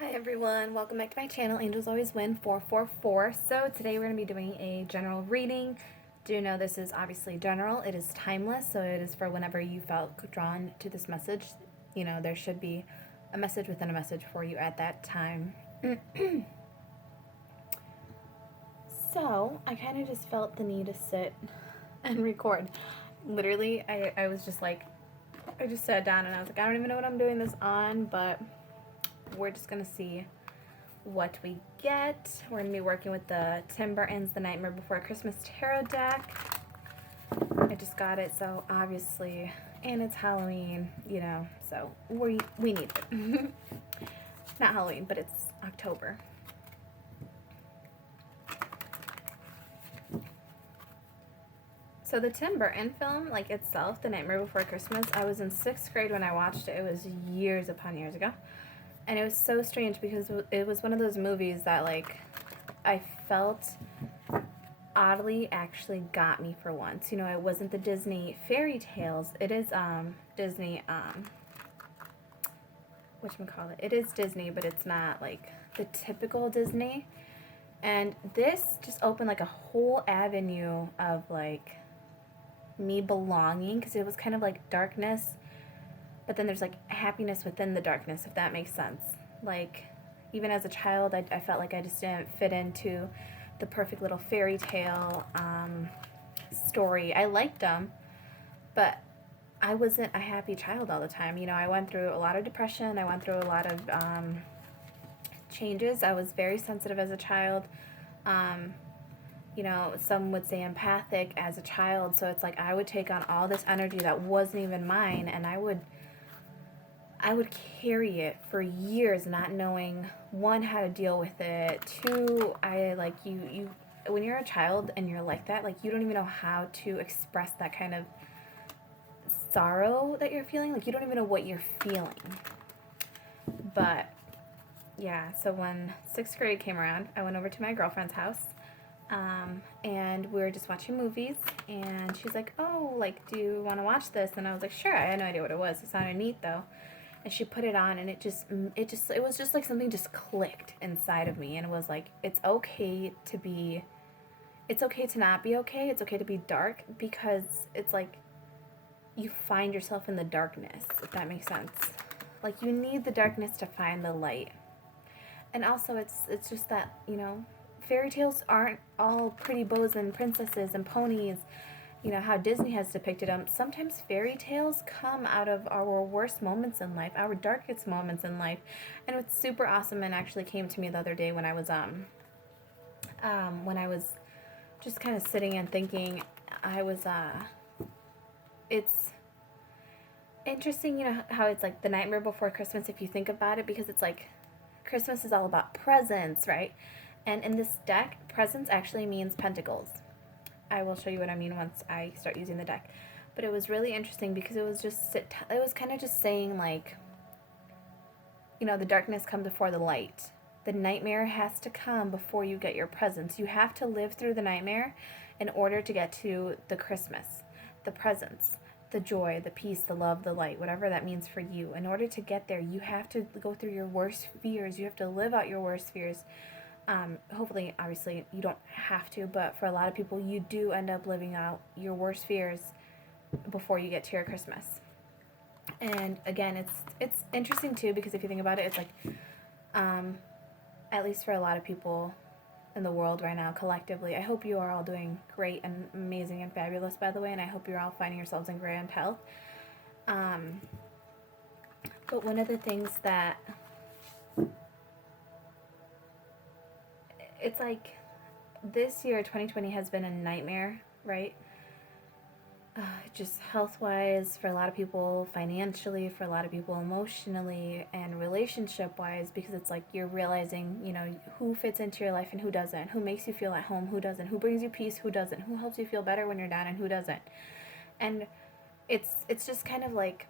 Hi everyone, welcome back to my channel, Angels Always Win 444. So today we're going to be doing a general reading. Do know this is obviously general, it is timeless, so it is for whenever you felt drawn to this message. You know, there should be a message within a message for you at that time. So I kind of just felt the need to sit and record. Literally, I was just like, I just sat down and I was like, I don't even know what I'm doing this on, but we're just going to see what we get. We're going to be working with the Tim Burton's The Nightmare Before Christmas Tarot deck. I just got it, so obviously, and it's Halloween, you know, so we need it. Not Halloween, but it's October. So the Tim Burton film, like itself, The Nightmare Before Christmas, I was in 6th grade when I watched it. It was years upon years ago. And it was so strange because it was one of those movies that, like, I felt oddly actually got me for once. You know, it wasn't the Disney fairy tales. It is Disney whatchamacallit. It is Disney, but it's not like the typical Disney. And this just opened like a whole avenue of like me belonging, because it was kind of like darkness, but then there's like happiness within the darkness, if that makes sense. Like, even as a child, I felt like I just didn't fit into the perfect little fairy tale story. I liked them, but I wasn't a happy child all the time. You know, I went through a lot of depression. I went through a lot of changes. I was very sensitive as a child. You know, some would say empathic as a child. So it's like I would take on all this energy that wasn't even mine, and I would carry it for years, not knowing, one, how to deal with it, two, you when you're a child and you're like that, like, you don't even know how to express that kind of sorrow that you're feeling. Like, you don't even know what you're feeling. But yeah, so when 6th grade came around, I went over to my girlfriend's house, and we were just watching movies, and she's like, oh, like, do you want to watch this? And I was like, sure. I had no idea what it was. It sounded neat though. And she put it on, and it was just like something just clicked inside of me, and it was like, it's okay to not be okay. It's okay to be dark, because it's like you find yourself in the darkness, if that makes sense. Like, you need the darkness to find the light. And also, it's just that, you know, fairy tales aren't all pretty bows and princesses and ponies, you know, how Disney has depicted them. Sometimes fairy tales come out of our worst moments in life, our darkest moments in life. And it's super awesome, and actually came to me the other day when I was just kind of sitting and thinking. It's interesting, you know, how it's like The Nightmare Before Christmas, if you think about it, because it's like Christmas is all about presents, right? And in this deck, presents actually means pentacles. I will show you what I mean once I start using the deck. But it was really interesting because it was kind of just saying, like, you know, the darkness comes before the light. The nightmare has to come before you get your presents. You have to live through the nightmare in order to get to the Christmas, the presents, the joy, the peace, the love, the light, whatever that means for you. In order to get there, you have to go through your worst fears. You have to live out your worst fears. Hopefully, obviously, you don't have to, but for a lot of people, you do end up living out your worst fears before you get to your Christmas. And again, it's interesting too, because if you think about it, it's like, at least for a lot of people in the world right now, collectively, I hope you are all doing great and amazing and fabulous, by the way, and I hope you're all finding yourselves in grand health. But one of the things that it's like, this year 2020 has been a nightmare, right? Just health-wise for a lot of people, financially for a lot of people, emotionally, and relationship-wise, because it's like you're realizing, you know, who fits into your life and who doesn't, who makes you feel at home, who doesn't, who brings you peace, who doesn't, who helps you feel better when you're down, and who doesn't. And it's just kind of like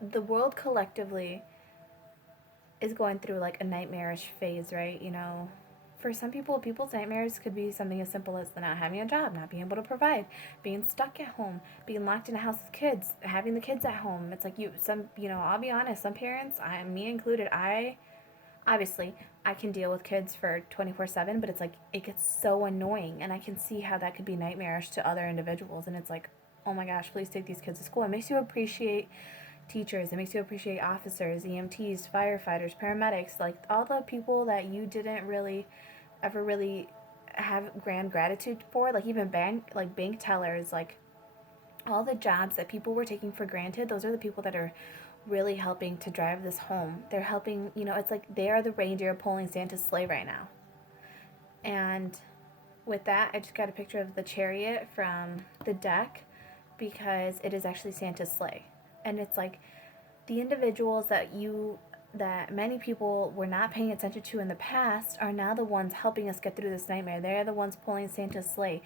the world collectively is going through like a nightmarish phase, right? You know, for some people, people's nightmares could be something as simple as not having a job, not being able to provide, being stuck at home, being locked in a house with kids, having the kids at home. It's like, you know, I'll be honest, some parents, me included, Obviously, I can deal with kids for 24/7, but it's like it gets so annoying, and I can see how that could be nightmarish to other individuals. And it's like, oh my gosh, please take these kids to school. It makes you appreciate teachers, it makes you appreciate officers, EMTs, firefighters, paramedics, like all the people that you didn't really ever really have grand gratitude for, like even bank tellers, like all the jobs that people were taking for granted. Those are the people that are really helping to drive this home. They're helping, it's like they are the reindeer pulling Santa's sleigh right now. And with that, I just got a picture of the chariot from the deck because it is actually Santa's sleigh. And it's like the individuals that many people were not paying attention to in the past are now the ones helping us get through this nightmare. They're the ones pulling Santa's sleigh.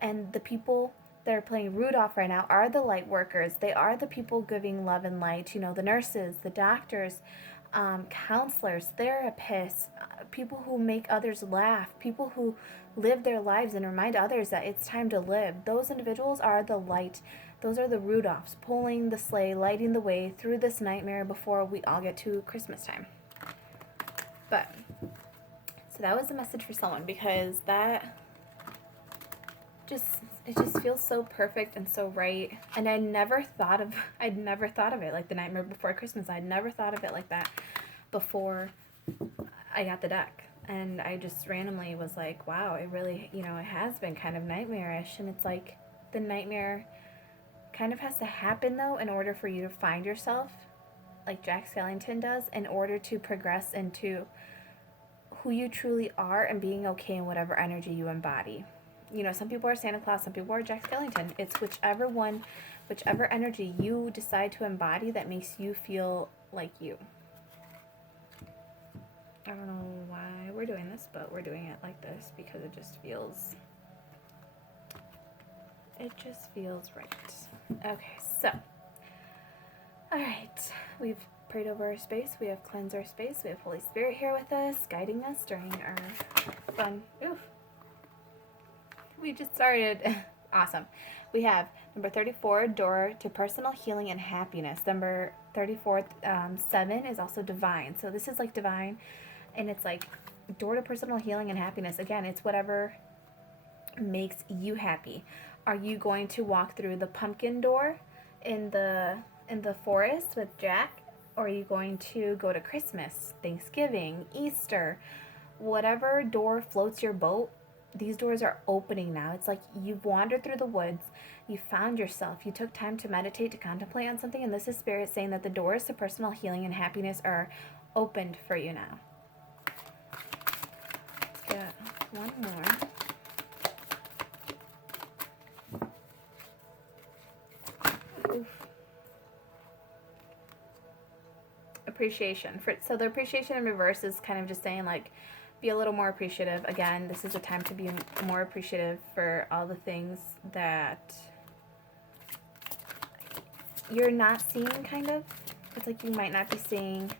And the people that are playing Rudolph right now are the light workers. They are the people giving love and light. The nurses, the doctors, counselors, therapists, people who make others laugh, people who live their lives and remind others that it's time to live. Those individuals are the light. Those are the Rudolphs pulling the sleigh, lighting the way through this nightmare before we all get to Christmas time. But, so that was the message for someone, because that it just feels so perfect and so right. And I'd never thought of it like the Nightmare Before Christmas. I'd never thought of it like that before I got the deck. And I just randomly was like, wow, it really, it has been kind of nightmarish. And it's like the nightmare kind of has to happen, though, in order for you to find yourself, like Jack Skellington does, in order to progress into who you truly are and being okay in whatever energy you embody. Some people are Santa Claus, some people are Jack Skellington. It's whichever energy you decide to embody that makes you feel like you. I don't know why we're doing this, but we're doing it like this because it just feels right. Okay, so, alright, we've prayed over our space, we have cleansed our space, we have Holy Spirit here with us, guiding us during our fun, we just started, awesome. We have number 34, door to personal healing and happiness. Number 34, 7 is also divine. So this is like divine, and it's like door to personal healing and happiness. Again, it's whatever makes you happy. Are you going to walk through the pumpkin door in the forest with Jack? Or are you going to go to Christmas, Thanksgiving, Easter? Whatever door floats your boat, these doors are opening now. It's like you've wandered through the woods, you found yourself, you took time to meditate, to contemplate on something, and this is Spirit saying that the doors to personal healing and happiness are opened for you now. Let's get one more. Appreciation. So the appreciation in reverse is kind of just saying, like, be a little more appreciative. Again, this is a time to be more appreciative for all the things that you're not seeing, kind of. It's like you might not be seeing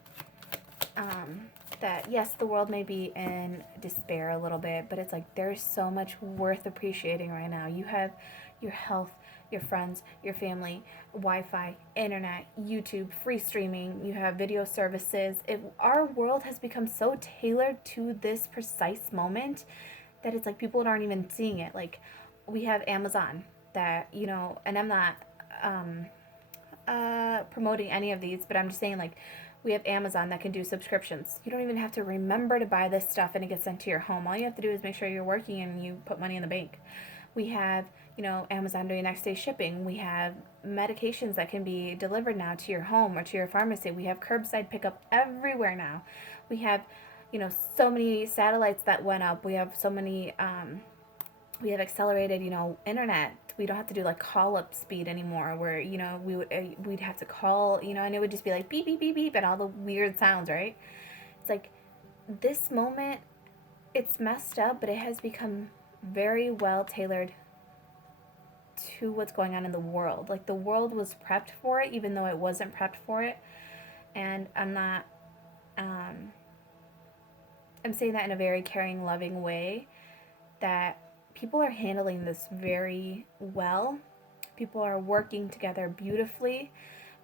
that, yes, the world may be in despair a little bit, but it's like there's so much worth appreciating right now. You have your health, your friends, your family, Wi-Fi, internet, YouTube, free streaming, you have video services. Our world has become so tailored to this precise moment that it's like people aren't even seeing it. Like, we have Amazon that, and I'm not promoting any of these, but I'm just saying, like, we have Amazon that can do subscriptions. You don't even have to remember to buy this stuff and it gets sent to your home. All you have to do is make sure you're working and you put money in the bank. We have, Amazon doing next day shipping. We have medications that can be delivered now to your home or to your pharmacy. We have curbside pickup everywhere now. We have, so many satellites that went up. We have so many, we have accelerated, internet. We don't have to do like call up speed anymore where, we'd have to call, and it would just be like beep, beep, beep, beep, and all the weird sounds, right? It's like this moment, it's messed up, but it has become very well tailored to what's going on in the world. Like, the world was prepped for it, even though it wasn't prepped for it. And I'm not, I'm saying that in a very caring, loving way, that people are handling this very well. People are working together beautifully.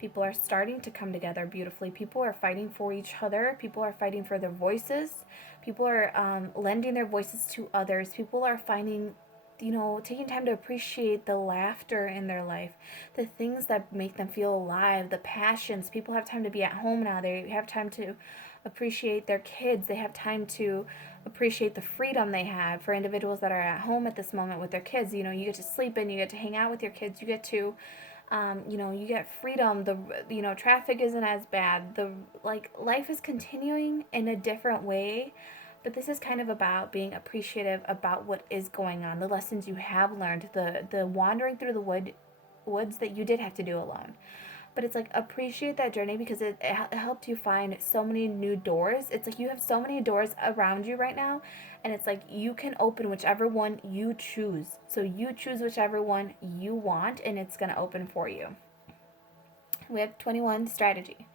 People are starting to come together beautifully. People are fighting for each other. People are fighting for their voices. People are lending their voices to others. People are finding, taking time to appreciate the laughter in their life, the things that make them feel alive, the passions. People have time to be at home now. They have time to appreciate their kids. They have time to appreciate the freedom they have. For individuals that are at home at this moment with their kids, you get to sleep in, you get to hang out with your kids, you get to you get freedom. Traffic isn't as bad. Life is continuing in a different way, but this is kind of about being appreciative about what is going on, the lessons you have learned, the wandering through the woods that you did have to do alone. But it's like, appreciate that journey, because it helped you find so many new doors. It's like you have so many doors around you right now, and it's like you can open whichever one you choose. So you choose whichever one you want, and it's going to open for you. We have 21 strategy.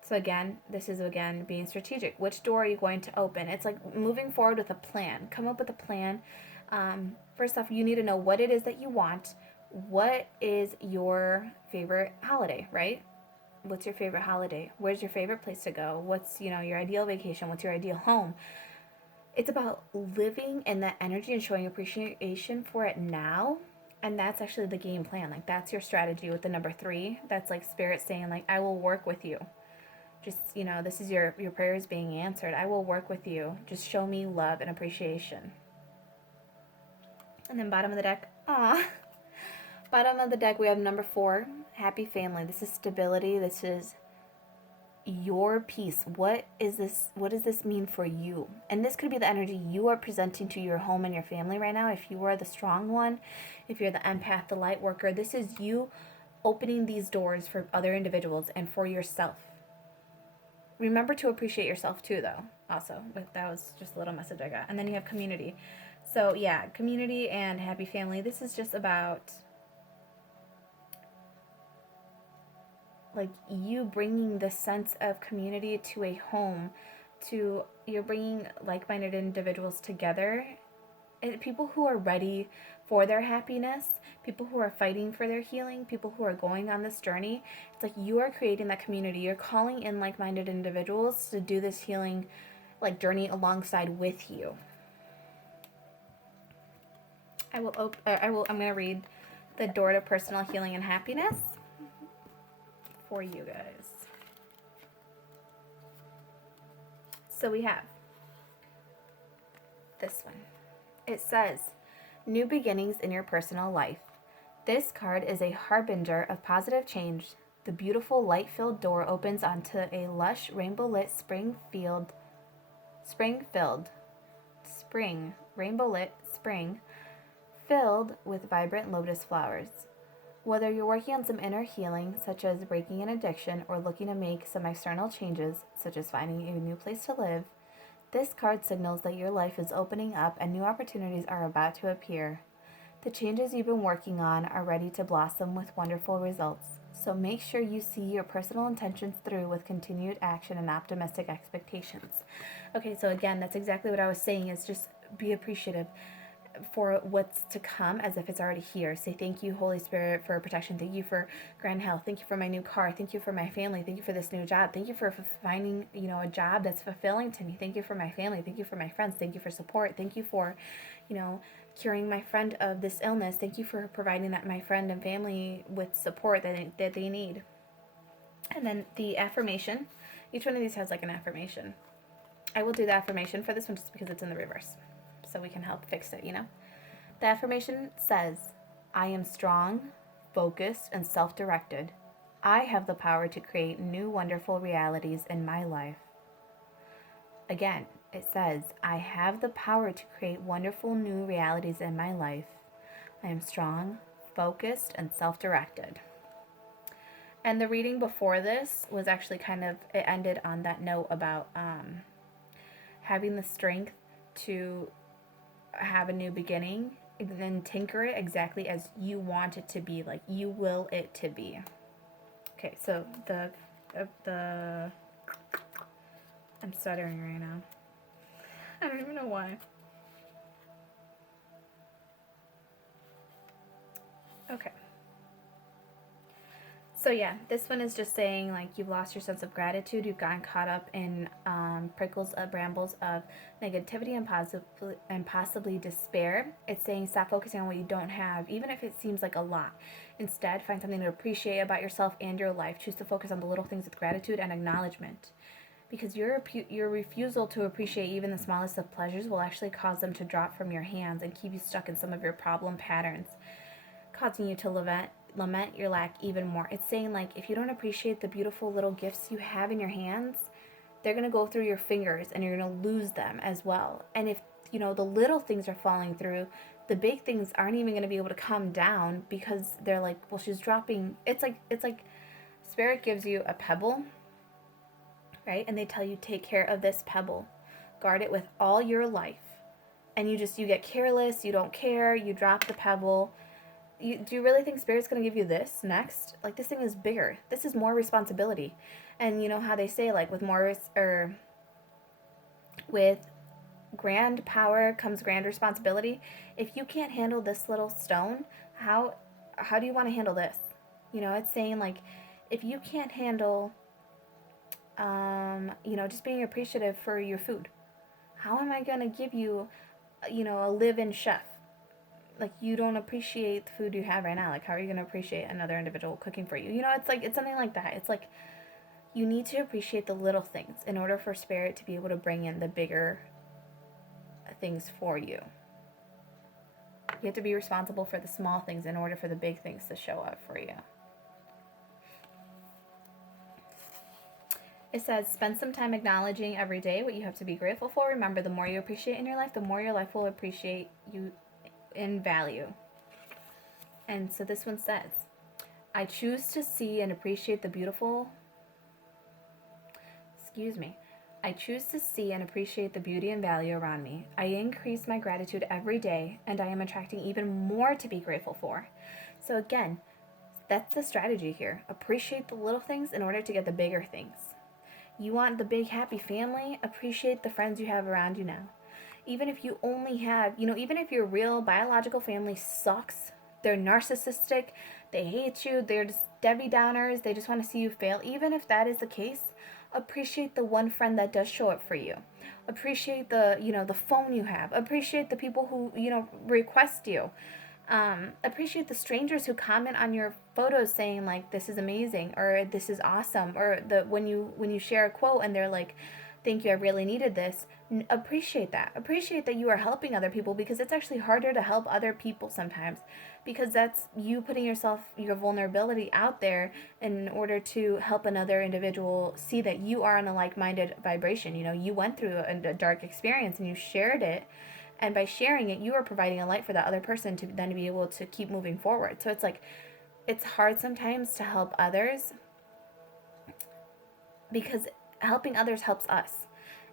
So again, this is being strategic. Which door are you going to open? It's like moving forward with a plan. Come up with a plan. First off, you need to know what it is that you want. What is your favorite holiday, right? What's your favorite holiday? Where's your favorite place to go? What's, your ideal vacation? What's your ideal home? It's about living in that energy and showing appreciation for it now. And that's actually the game plan. Like, that's your strategy with the number 3. That's like spirit saying, like, I will work with you. Just, this is your prayers being answered. I will work with you. Just show me love and appreciation. And then bottom of the deck, bottom of the deck, we have number 4, happy family. This is stability. This is your peace. What is this? What does this mean for you? And this could be the energy you are presenting to your home and your family right now. If you are the strong one, if you're the empath, the light worker, this is you opening these doors for other individuals and for yourself. Remember to appreciate yourself too, though. Also, that was just a little message I got. And then you have community. So yeah, community and happy family. This is just about like you bringing the sense of community to a home. You're bringing like-minded individuals together. And people who are ready for their happiness, people who are fighting for their healing, people who are going on this journey. It's like you are creating that community. You're calling in like-minded individuals to do this healing journey alongside with you. I'm going to read the door to personal healing and happiness for you guys. So we have this one. It says, new beginnings in your personal life. This card is a harbinger of positive change. The beautiful light-filled door opens onto a lush, rainbow-lit rainbow-lit spring filled with vibrant lotus flowers. Whether you're working on some inner healing, such as breaking an addiction, or looking to make some external changes, such as finding a new place to live, this card signals that your life is opening up and new opportunities are about to appear. The changes you've been working on are ready to blossom with wonderful results, so make sure you see your personal intentions through with continued action and optimistic expectations. Okay, so again, that's exactly what I was saying, is just be appreciative for what's to come as if it's already here. Say thank you, Holy Spirit, for protection. Thank you for grand health. Thank you for my new car. Thank you for my family. Thank you for this new job. Thank you for finding, a job that's fulfilling to me. Thank you for my family. Thank you for my friends. Thank you for support. Thank you for, curing my friend of this illness. Thank you for providing that my friend and family with support that they need. And then the affirmation. Each one of these has an affirmation. I will do the affirmation for this one just because it's in the reverse, so we can help fix it, The affirmation says, I am strong, focused, and self-directed. I have the power to create new wonderful realities in my life. Again, it says, I have the power to create wonderful new realities in my life. I am strong, focused, and self-directed. And the reading before this was actually it ended on that note about having the strength to have a new beginning, and then tinker it exactly as you want it to be, like you will it to be. Okay, so the I'm stuttering right now. I don't even know why. Okay. So yeah, this one is just saying like you've lost your sense of gratitude. You've gotten caught up in prickles of brambles of negativity and possibly despair. It's saying stop focusing on what you don't have, even if it seems like a lot. Instead, find something to appreciate about yourself and your life. Choose to focus on the little things with gratitude and acknowledgement. Because your refusal to appreciate even the smallest of pleasures will actually cause them to drop from your hands and keep you stuck in some of your problem patterns, causing you to lament your lack even more. It's saying like if you don't appreciate the beautiful little gifts you have in your hands, they're going to go through your fingers and you're going to lose them as well. And if, the little things are falling through, the big things aren't even going to be able to come down because they're like, well, she's dropping. It's like spirit gives you a pebble, right? And they tell you take care of this pebble. Guard it with all your life. And you get careless, you don't care, you drop the pebble. Do you really think Spirit's going to give you this next? Like, this thing is bigger. This is more responsibility. And you know how they say, like, with grand power comes grand responsibility. If you can't handle this little stone, how do you want to handle this? It's saying, like, if you can't handle, just being appreciative for your food, how am I going to give you, a live-in chef? Like, you don't appreciate the food you have right now. Like, how are you going to appreciate another individual cooking for you? It's something like that. It's like you need to appreciate the little things in order for Spirit to be able to bring in the bigger things for you. You have to be responsible for the small things in order for the big things to show up for you. It says, spend some time acknowledging every day what you have to be grateful for. Remember, the more you appreciate in your life, the more your life will appreciate you in value. And so this one says, I choose to see and appreciate the beautiful. I choose to see and appreciate the beauty and value around me. I increase my gratitude every day, and I am attracting even more to be grateful for. So again, that's the strategy here. Appreciate the little things in order to get the bigger things. You want the big happy family? Appreciate the friends you have around you now. Even if you only have, even if your real biological family sucks, they're narcissistic, they hate you, they're just Debbie Downers, they just want to see you fail. Even if that is the case, appreciate the one friend that does show up for you. Appreciate the phone you have. Appreciate the people who, request you. Appreciate the strangers who comment on your photos saying like, this is amazing, or this is awesome, or when you share a quote and they're like, thank you, I really needed this. Appreciate that. Appreciate that you are helping other people, because it's actually harder to help other people sometimes, because that's you putting your vulnerability out there in order to help another individual see that you are on a like-minded vibration. You went through a dark experience and you shared it. And by sharing it, you are providing a light for that other person to then be able to keep moving forward. So it's like, it's hard sometimes to help others because helping others helps us.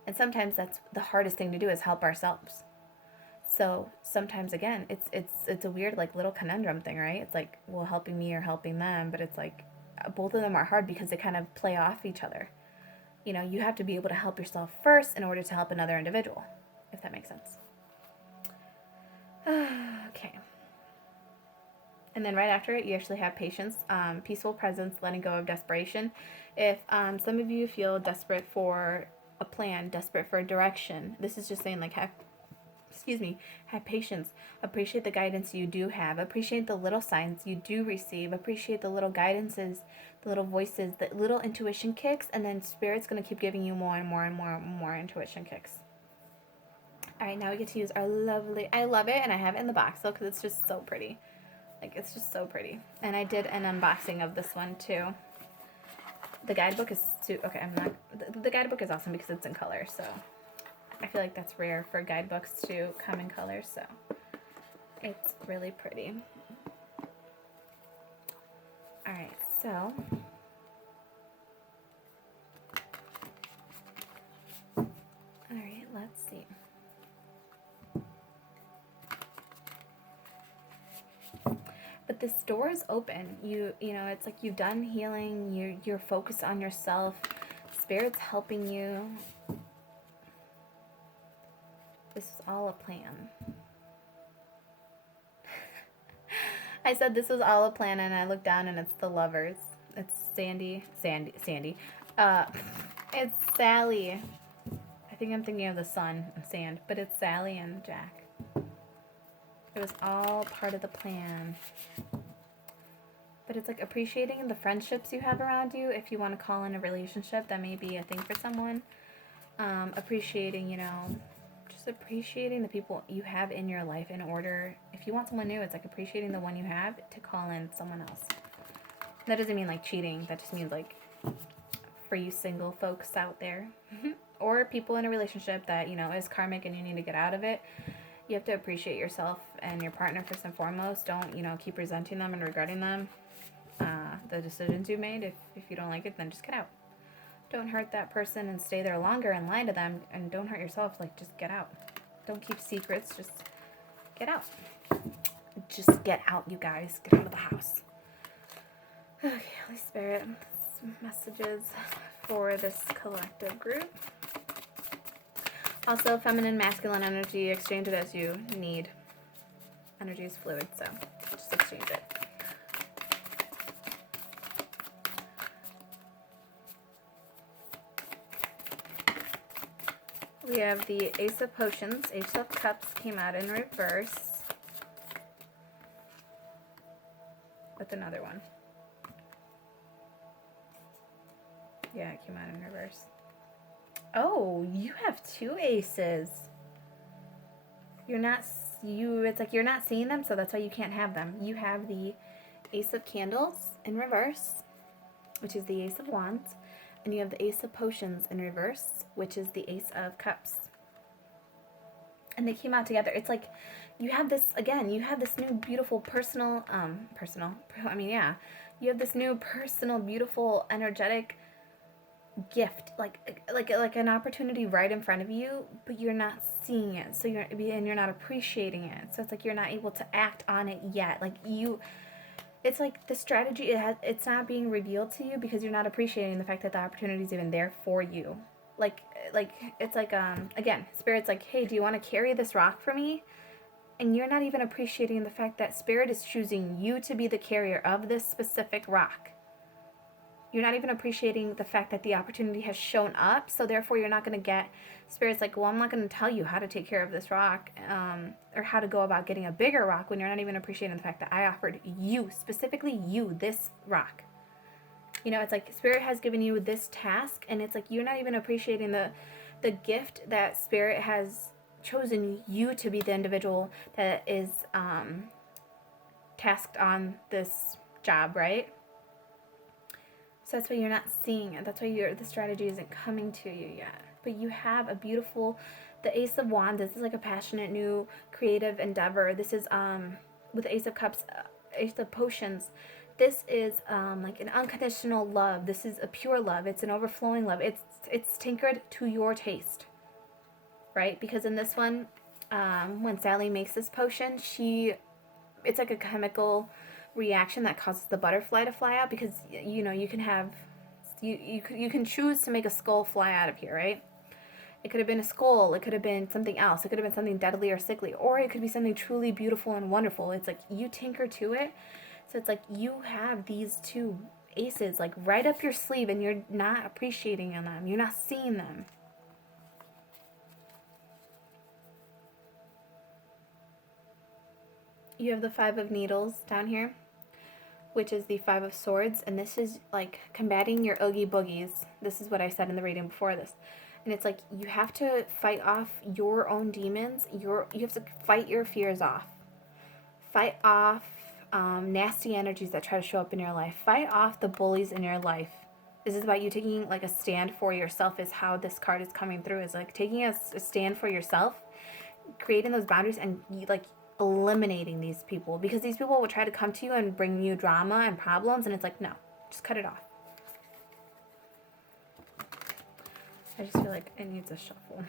And sometimes that's the hardest thing to do, is help ourselves. So sometimes, again, it's a weird, like, little conundrum thing, right? It's like, well, helping me or helping them, but it's like both of them are hard because they kind of play off each other. You have to be able to help yourself first in order to help another individual, if that makes sense. Okay. And then right after it, you actually have patience, peaceful presence, letting go of desperation. If some of you feel desperate for a plan, desperate for a direction, this is just saying like have patience. Appreciate the guidance you do have. Appreciate the little signs you do receive. Appreciate the little guidances, the little voices, the little intuition kicks, and then Spirit's going to keep giving you more and more and more and more intuition kicks. All right, now we get to use our lovely, I love it, and I have it in the box though because it's just so pretty. Like, it's just so pretty. And I did an unboxing of this one too. The guidebook is the guidebook is awesome because it's in color, so I feel like that's rare for guidebooks to come in color, so it's really pretty. All right, so let's see. But this door is open. It's like you've done healing. You're focused on yourself. Spirit's helping you. This is all a plan. I said this was all a plan, and I looked down and it's the Lovers. It's Sandy. It's Sally. I think I'm thinking of the sun and sand, but it's Sally and Jack. It was all part of the plan. But it's like appreciating the friendships you have around you. If you want to call in a relationship, that may be a thing for someone. Appreciating, just appreciating the people you have in your life in order. If you want someone new, it's like appreciating the one you have to call in someone else. That doesn't mean like cheating. That just means like for you single folks out there or people in a relationship that, is karmic and you need to get out of it. You have to appreciate yourself and your partner first and foremost. Don't, keep resenting them and regretting them. The decisions you made. If you don't like it, then just get out. Don't hurt that person and stay there longer and lie to them, and don't hurt yourself. Like, just get out. Don't keep secrets. Just get out. Just get out, you guys. Get out of the house. Okay, Holy Spirit, messages for this collective group. Also, feminine, masculine energy, exchange it as you need. Energy is fluid, so just exchange it. We have the Ace of Potions. Ace of Cups came out in reverse. With another one. Yeah, it came out in reverse. Oh, you have two aces. It's like you're not seeing them, so that's why you can't have them. You have the Ace of Candles in reverse, which is the Ace of Wands. And you have the Ace of Potions in reverse, which is the Ace of Cups. And they came out together. It's like you have this new beautiful you have this new personal, beautiful, energetic gift, like an opportunity right in front of you, but you're not seeing it. So you're not appreciating it. So it's like you're not able to act on it yet. It's like the strategy, it's not being revealed to you because you're not appreciating the fact that the opportunity is even there for you. Again, Spirit's like, hey, do you want to carry this rock for me? And you're not even appreciating the fact that Spirit is choosing you to be the carrier of this specific rock. You're not even appreciating the fact that the opportunity has shown up, so therefore you're not going to get... Spirit's like, well, I'm not going to tell you how to take care of this rock, or how to go about getting a bigger rock when you're not even appreciating the fact that I offered you, specifically you, this rock. It's like Spirit has given you this task, and it's like you're not even appreciating the gift that Spirit has chosen you to be the individual that is tasked on this job, right? So that's why you're not seeing it. That's why the strategy isn't coming to you yet. But you have the Ace of Wands. This is like a passionate, new, creative endeavor. This is, with Ace of Cups, Ace of Potions. This is, like an unconditional love. This is a pure love. It's an overflowing love. It's tinkered to your taste, right? Because in this one, when Sally makes this potion, it's like a chemical reaction that causes the butterfly to fly out, because you can choose to make a skull fly out of here, right? It could have been a skull, it could have been something else, it could have been something deadly or sickly, or it could be something truly beautiful and wonderful. It's like you tinker to it. So it's like you have these two aces like right up your sleeve, and you're not appreciating them, you're not seeing them. You have the Five of Needles down here, which is the Five of Swords, and this is like combating your oogie boogies. This is what I said in the reading before this. And it's like you have to fight off your own demons. You have to fight your fears off. Fight off nasty energies that try to show up in your life. Fight off the bullies in your life. This is about you taking like a stand for yourself, is how this card is coming through. Is like taking a stand for yourself, creating those boundaries, and eliminating these people, because these people will try to come to you and bring you drama and problems, and it's like, no, just cut it off. I just feel like it needs a shuffle.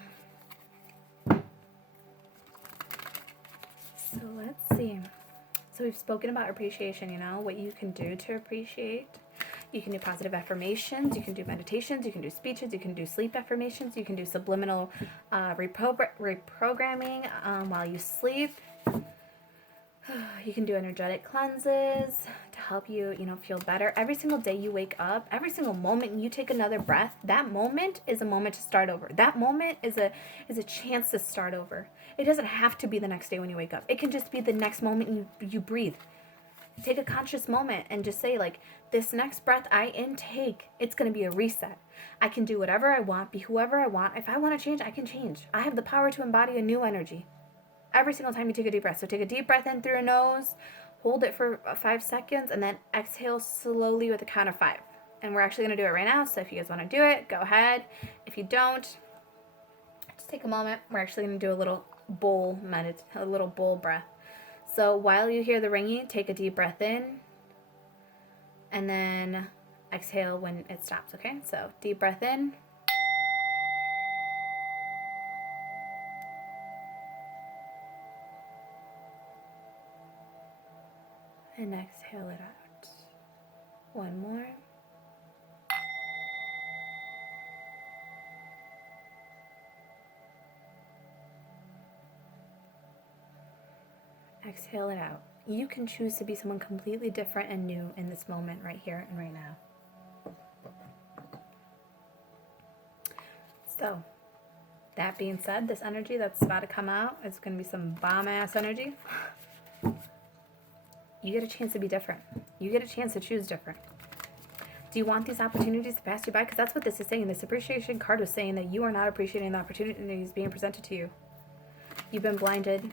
So let's see. So we've spoken about appreciation, what you can do to appreciate. You can do positive affirmations, you can do meditations, you can do speeches, you can do sleep affirmations, you can do subliminal reprogramming while you sleep. You can do energetic cleanses to help you, you know, feel better. Every single day you wake up, every single moment you take another breath, that moment is a moment to start over. That moment is a chance to start over. It doesn't have to be the next day when you wake up. It can just be the next moment you breathe. Take a conscious moment and just say, like, this next breath I intake, it's going to be a reset. I can do whatever I want, be whoever I want. If I want to change, I can change. I have the power to embody a new energy every single time you take a deep breath. So take a deep breath in through your nose, hold it for 5 seconds, and then exhale slowly with a count of 5. And we're actually going to do it right now. So if you guys want to do it, go ahead. If you don't, just take a moment. We're actually going to do a little bowl breath. So while you hear the ringing, take a deep breath in and then exhale when it stops, okay? So deep breath in. And exhale it out. One more. Exhale it out. You can choose to be someone completely different and new in this moment right here and right now. So, that being said, this energy that's about to come out is going to be some bomb-ass energy. You get a chance to be different. You get a chance to choose different. Do you want these opportunities to pass you by? Because that's what this is saying. This appreciation card is saying that you are not appreciating the opportunities being presented to you. You've been blinded.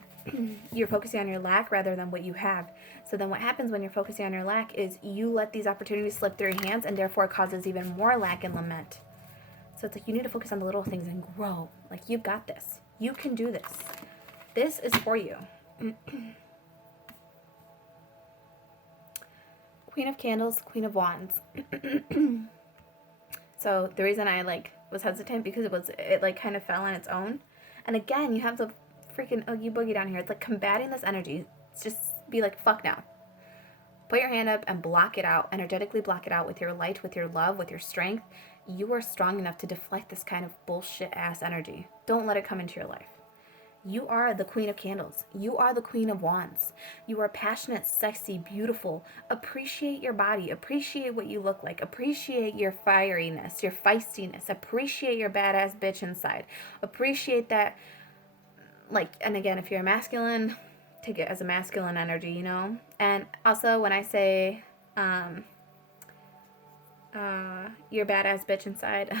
You're focusing on your lack rather than what you have. So then what happens when you're focusing on your lack is you let these opportunities slip through your hands, and therefore it causes even more lack and lament. So it's like you need to focus on the little things and grow. Like, you've got this. You can do this. This is for you. Queen of Candles, Queen of Wands. So the reason I was hesitant because it kind of fell on its own. And again, you have the freaking Oogie Boogie down here. It's like combating this energy. It's just be like, fuck no. Put your hand up and block it out. Energetically block it out with your light, with your love, with your strength. You are strong enough to deflect this kind of bullshit ass energy. Don't let it come into your life. You are the Queen of Candles. You are the Queen of Wands. You are passionate, sexy, beautiful. Appreciate your body. Appreciate what you look like. Appreciate your fieriness, your feistiness. Appreciate your badass bitch inside. Appreciate that, and again, if you're masculine, take it as a masculine energy, you know? And also, when I say your badass bitch inside,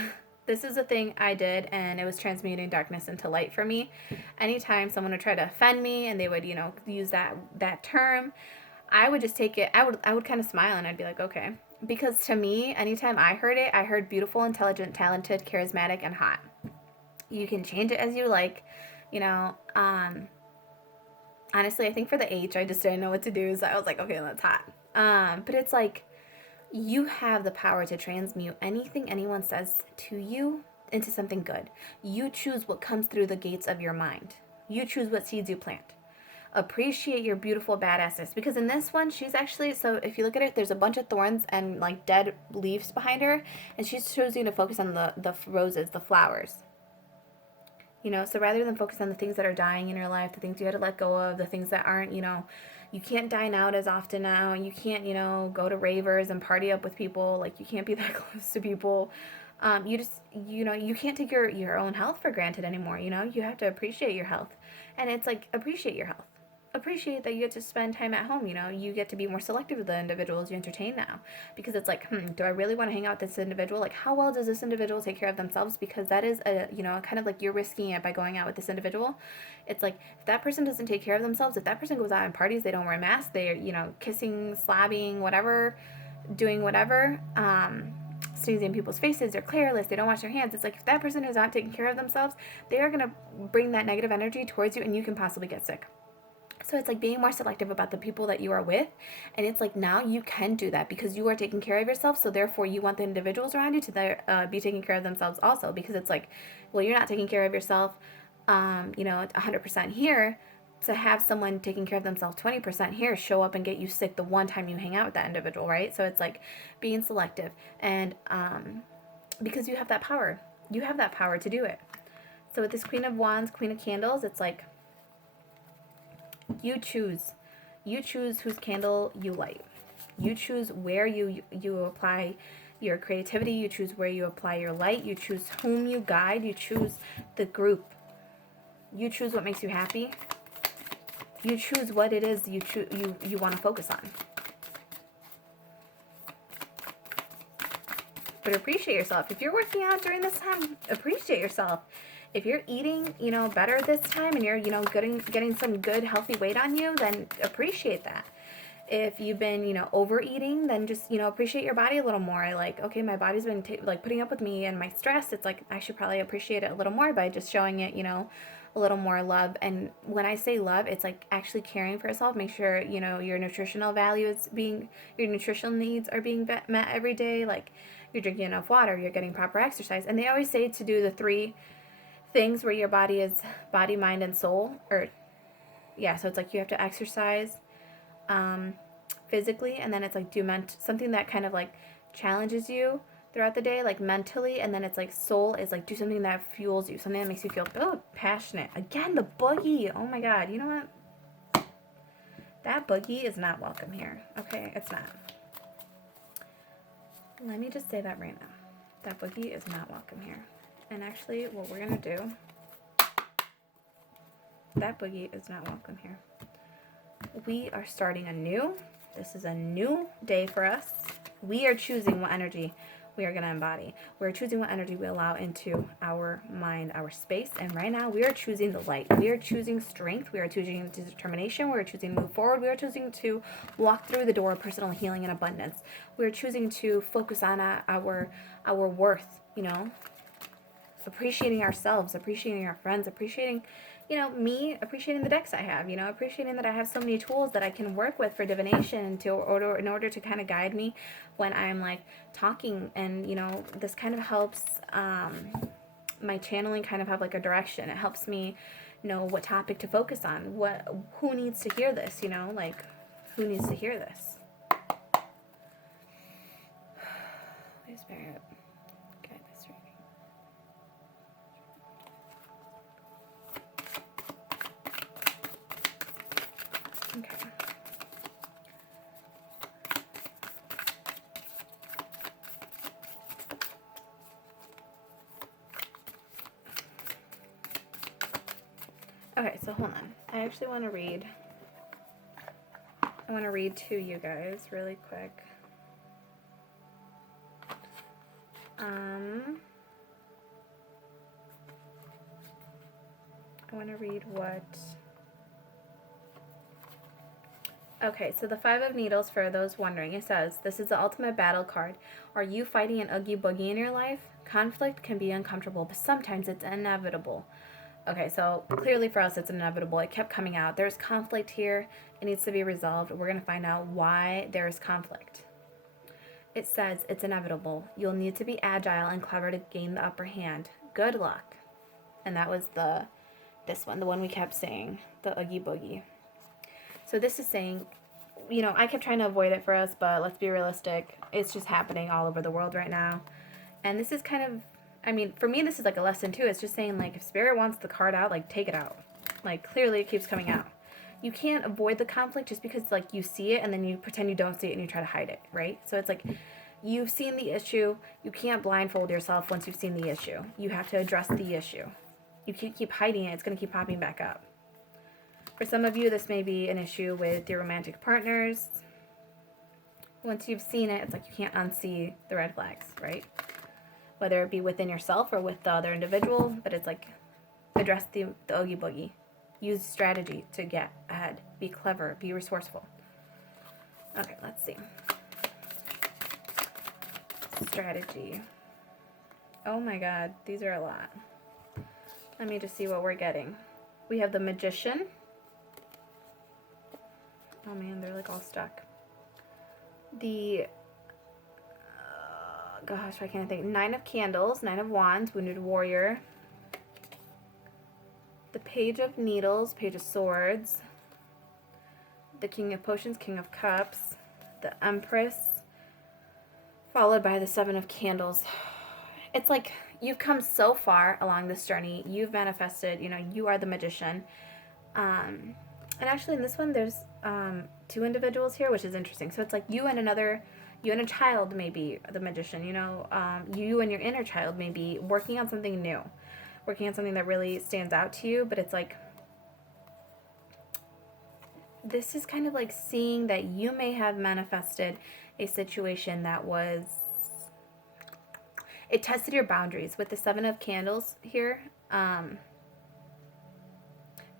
this is a thing I did, and it was transmuting darkness into light for me. Anytime someone would try to offend me and they would, use that term, I would just take it, I would kind of smile, and I'd be like, okay. Because to me, anytime I heard it, I heard beautiful, intelligent, talented, charismatic, and hot. You can change it as you like, honestly, I think for the H, I just didn't know what to do, so I was like, okay, that's hot. But it's like, you have the power to transmute anything anyone says to you into something good. You choose what comes through the gates of your mind. You choose what seeds you plant. Appreciate your beautiful badassness. Because in this one, she's actually, so if you look at it, there's a bunch of thorns and dead leaves behind her. And she's choosing to focus on the roses, the flowers. So rather than focus on the things that are dying in your life, the things you had to let go of, the things that aren't, you can't dine out as often now. You can't, go to ravers and party up with people. You can't be that close to people. You just, you can't take your own health for granted anymore. You have to appreciate your health. And it's appreciate your health. Appreciate that you get to spend time at home. You get to be more selective with the individuals you entertain now. Because it's do I really want to hang out with this individual? How well does this individual take care of themselves? Because that is kind of you're risking it by going out with this individual. It's if that person doesn't take care of themselves, if that person goes out in parties, they don't wear masks, they're, kissing, slapping, whatever, doing whatever, sneezing in people's faces, they're careless, they don't wash their hands. It's if that person is not taking care of themselves, they are going to bring that negative energy towards you, and you can possibly get sick. So it's being more selective about the people that you are with. And it's now you can do that because you are taking care of yourself. So therefore you want the individuals around you to be taking care of themselves also. Because it's well, you're not taking care of yourself, 100% here. To have someone taking care of themselves 20% here show up and get you sick the one time you hang out with that individual, right? So it's being selective. And because you have that power. You have that power to do it. So with this Queen of Wands, Queen of Candles, it's you choose. You choose whose candle you light. You choose where you apply your creativity. You choose where you apply your light. You choose whom you guide. You choose the group. You choose what makes you happy. You choose what it is you want to focus on. But appreciate yourself. If you're working out during this time, appreciate yourself. If you're eating, better this time and you're, getting some good healthy weight on you, then appreciate that. If you've been, overeating, then just, appreciate your body a little more. Like, okay, my body's been putting up with me and my stress. It's like, I should probably appreciate it a little more by just showing it, a little more love. And when I say love, it's like actually caring for yourself. Make sure, your nutritional your nutritional needs are being met every day. Like, you're drinking enough water, you're getting proper exercise. And they always say to do the 3 things where your body is body, mind, and soul. So it's like you have to exercise physically, and then it's like do something that kind of like challenges you throughout the day, like mentally, and then it's like soul is like do something that fuels you, something that makes you feel passionate. Again, the boogie. Oh my God, you know what? That boogie is not welcome here. Okay, it's not. Let me just say that right now. That boogie is not welcome here. And actually, what we're going to do, that boogie is not welcome here. We are starting anew. This is a new day for us. We are choosing what energy we are going to embody. We're choosing what energy we allow into our mind, our space. And right now, we are choosing the light. We are choosing strength. We are choosing determination. We are choosing to move forward. We are choosing to walk through the door of personal healing and abundance. We are choosing to focus on our worth, appreciating ourselves, appreciating our friends, appreciating, me, appreciating the decks I have, appreciating that I have so many tools that I can work with for divination in order to kind of guide me when I'm like talking. And, this kind of helps my channeling kind of have like a direction. It helps me know what topic to focus on, who needs to hear this, who needs to hear this. Holy Spirit. Okay. Okay, so hold on. I actually want to read. I want to read to you guys really quick. I want to read what... Okay, so the 5 of Needles, for those wondering, it says, this is the ultimate battle card. Are you fighting an oogie boogie in your life? Conflict can be uncomfortable, but sometimes it's inevitable. Okay, so clearly for us it's inevitable. It kept coming out. There's conflict here. It needs to be resolved. We're going to find out why there's conflict. It says it's inevitable. You'll need to be agile and clever to gain the upper hand. Good luck. And that was this one, the one we kept saying, the oogie boogie. So this is saying, I kept trying to avoid it for us, but let's be realistic. It's just happening all over the world right now. And this is kind of, for me, this is like a lesson too. It's just saying, like, if Spirit wants the card out, like, take it out. Like, clearly it keeps coming out. You can't avoid the conflict just because, like, you see it and then you pretend you don't see it and you try to hide it, right? So it's like, you've seen the issue. You can't blindfold yourself once you've seen the issue. You have to address the issue. You can't keep hiding it. It's going to keep popping back up. For some of you, this may be an issue with your romantic partners. Once you've seen it, it's like you can't unsee the red flags, right? Whether it be within yourself or with the other individual, but it's like address the oogie boogie. Use strategy to get ahead. Be clever. Be resourceful. Okay, let's see. Strategy. Oh my God, these are a lot. Let me just see what we're getting. We have the Magician. Oh man, they're like all stuck. The, gosh, I can't think. 9 of Candles, 9 of Wands, Wounded Warrior. The Page of Needles, Page of Swords. The King of Potions, King of Cups. The Empress. Followed by the 7 of Candles. It's like you've come so far along this journey. You've manifested, you are the Magician. And And actually in this one, there's 2 individuals here, which is interesting. So it's like you and a child may be the magician, you know, you and your inner child may be working on something new, working on something that really stands out to you, but it's like, this is kind of like seeing that you may have manifested a situation that was, it tested your boundaries with the 7 of Candles here.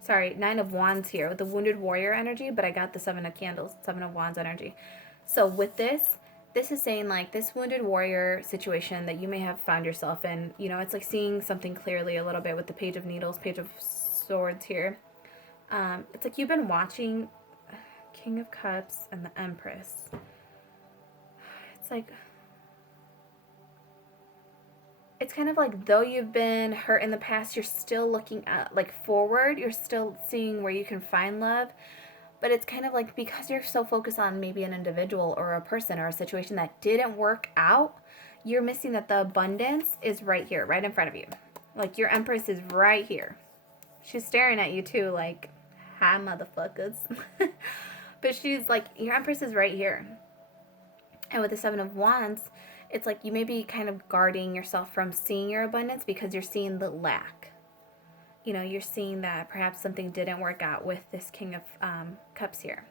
Sorry, 9 of Wands here with the Wounded Warrior energy, but I got the 7 of Candles, 7 of Wands energy. So with this is saying like this Wounded Warrior situation that you may have found yourself in, you know, it's like seeing something clearly a little bit with the Page of Needles, Page of Swords here. It's like you've been watching King of Cups and the Empress. It's like, it's kind of like though you've been hurt in the past, you're still looking at like forward, you're still seeing where you can find love, but it's kind of like because you're so focused on maybe an individual or a person or a situation that didn't work out, you're missing that the abundance is right here, right in front of you. Like your Empress is right here. She's staring at you too, like, hi motherfuckers. But she's like, your Empress is right here. And with the 7 of Wands, it's like you may be kind of guarding yourself from seeing your abundance because you're seeing the lack. You know, you're seeing that perhaps something didn't work out with this King of Cups here.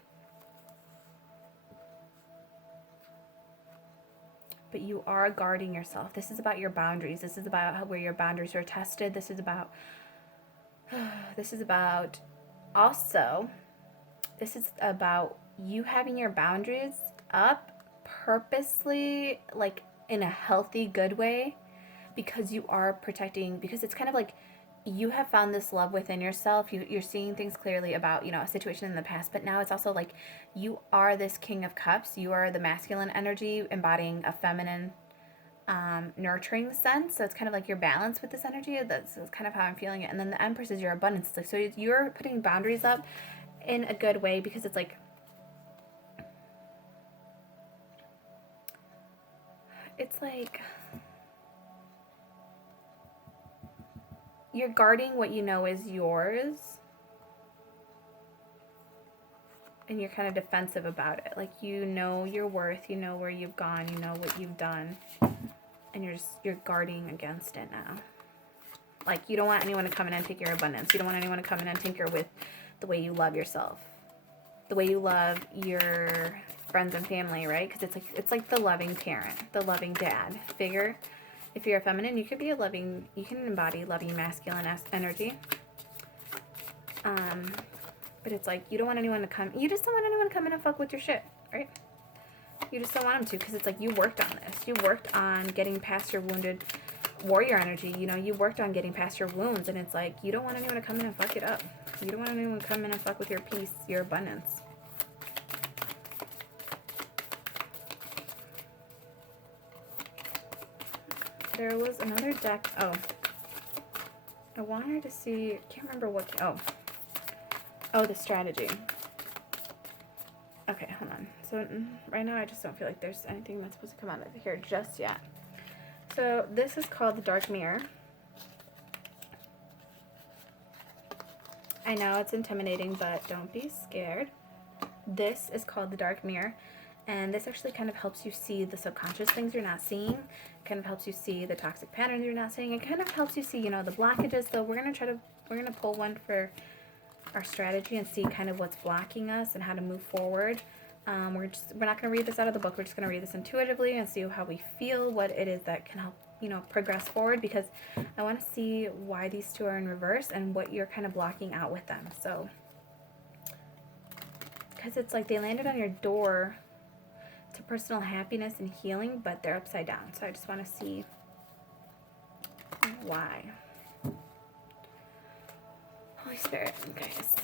But you are guarding yourself. This is about your boundaries. This is about where your boundaries are tested. This is about also, this is about you having your boundaries up purposely, like in a healthy, good way, because you are protecting, because it's kind of like you have found this love within yourself. You're seeing things clearly about, you know, a situation in the past, but now it's also like you are this King of Cups. You are the masculine energy embodying a feminine, nurturing sense. So it's kind of like your balance with this energy. That's kind of how I'm feeling it. And then the Empress is your abundance. Like, so you're putting boundaries up in a good way because it's like, you're guarding what you know is yours, and you're kind of defensive about it. Like, you know your worth, you know where you've gone, you know what you've done, and you're guarding against it now. Like, you don't want anyone to come in and take your abundance. You don't want anyone to come in and tinker with the way you love yourself, the way you love your friends and family, right? Because it's like the loving parent, the loving dad figure. If you're a feminine, you could be you can embody loving masculine energy. But it's like, you just don't want anyone to come in and fuck with your shit, right? You just don't want them to, because it's like, you worked on this. You worked on getting past your wounded warrior energy. You know, you worked on getting past your wounds, and it's like, you don't want anyone to come in and fuck it up. You don't want anyone to come in and fuck with your peace, your abundance. There was another deck. Oh, I wanted to see, I can't remember what, oh, the strategy. Okay, hold on. So right now I just don't feel like there's anything that's supposed to come out of here just yet. So this is called the Dark Mirror. I know it's intimidating, but don't be scared. This is called the Dark Mirror. And this actually kind of helps you see the subconscious things you're not seeing. Kind of helps you see the toxic patterns you're not seeing. It kind of helps you see, you know, the blockages. So we're gonna pull one for our strategy and see kind of what's blocking us and how to move forward. We're not gonna read this out of the book. We're just gonna read this intuitively and see how we feel, what it is that can help, you know, progress forward, because I want to see why these two are in reverse and what you're kind of blocking out with them. So, because it's like they landed on your door to personal happiness and healing, but they're upside down. So I just want to see why. Holy Spirit, guys.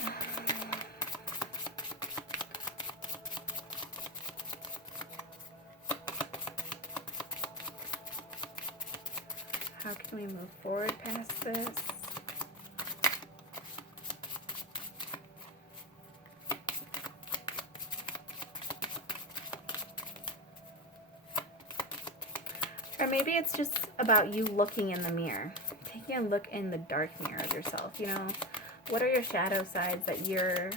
How can we move forward past this? Or maybe it's just about you looking in the mirror, taking a look in the dark mirror of yourself. You know, what are your shadow sides that you're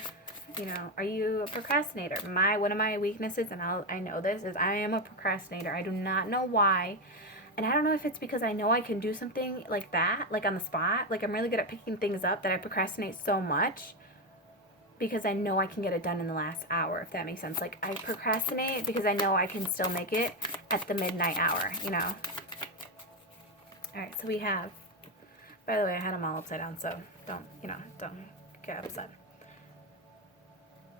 You know, are you a procrastinator? One of my weaknesses, and I know this, is I am a procrastinator. I do not know why. And I don't know if it's because I know I can do something like that, like on the spot. Like I'm really good at picking things up that I procrastinate so much because I know I can get it done in the last hour, if that makes sense. Like I procrastinate because I know I can still make it at the midnight hour, you know. All right, so we have, by the way, I had them all upside down, so don't get upset.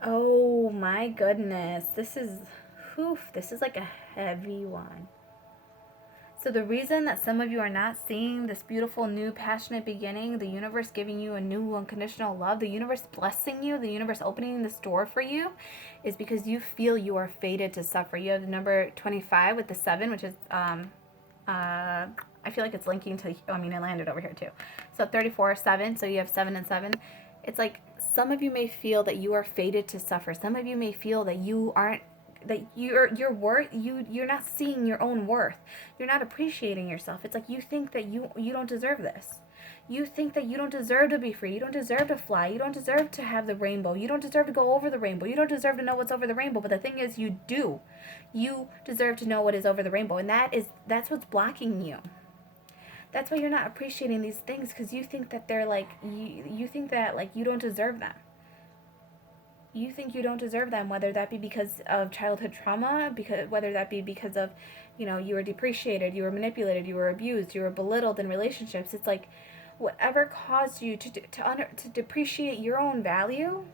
Oh my goodness, this is like a heavy one. So the reason that some of you are not seeing this beautiful, new, passionate beginning, the universe giving you a new unconditional love, the universe blessing you, the universe opening this door for you, is because you feel you are fated to suffer. You have the number 25 with the 7, which is, I feel like it's linking to, I landed over here too. So 34, 7, so you have 7 and 7. It's like some of you may feel that you are fated to suffer. Some of you may feel that you aren't, that your worth, you're not seeing your own worth. You're not appreciating yourself. It's like you think that you don't deserve this. You think that you don't deserve to be free. You don't deserve to fly. You don't deserve to have the rainbow. You don't deserve to go over the rainbow. You don't deserve to know what's over the rainbow. But the thing is, you do. You deserve to know what is over the rainbow, and that's what's blocking you. That's why you're not appreciating these things, because you think that they're like you think that like you don't deserve them. You think you don't deserve them, whether that be because of childhood trauma, whether that be because of, you were depreciated, you were manipulated, you were abused, you were belittled in relationships. It's like whatever caused you to depreciate your own value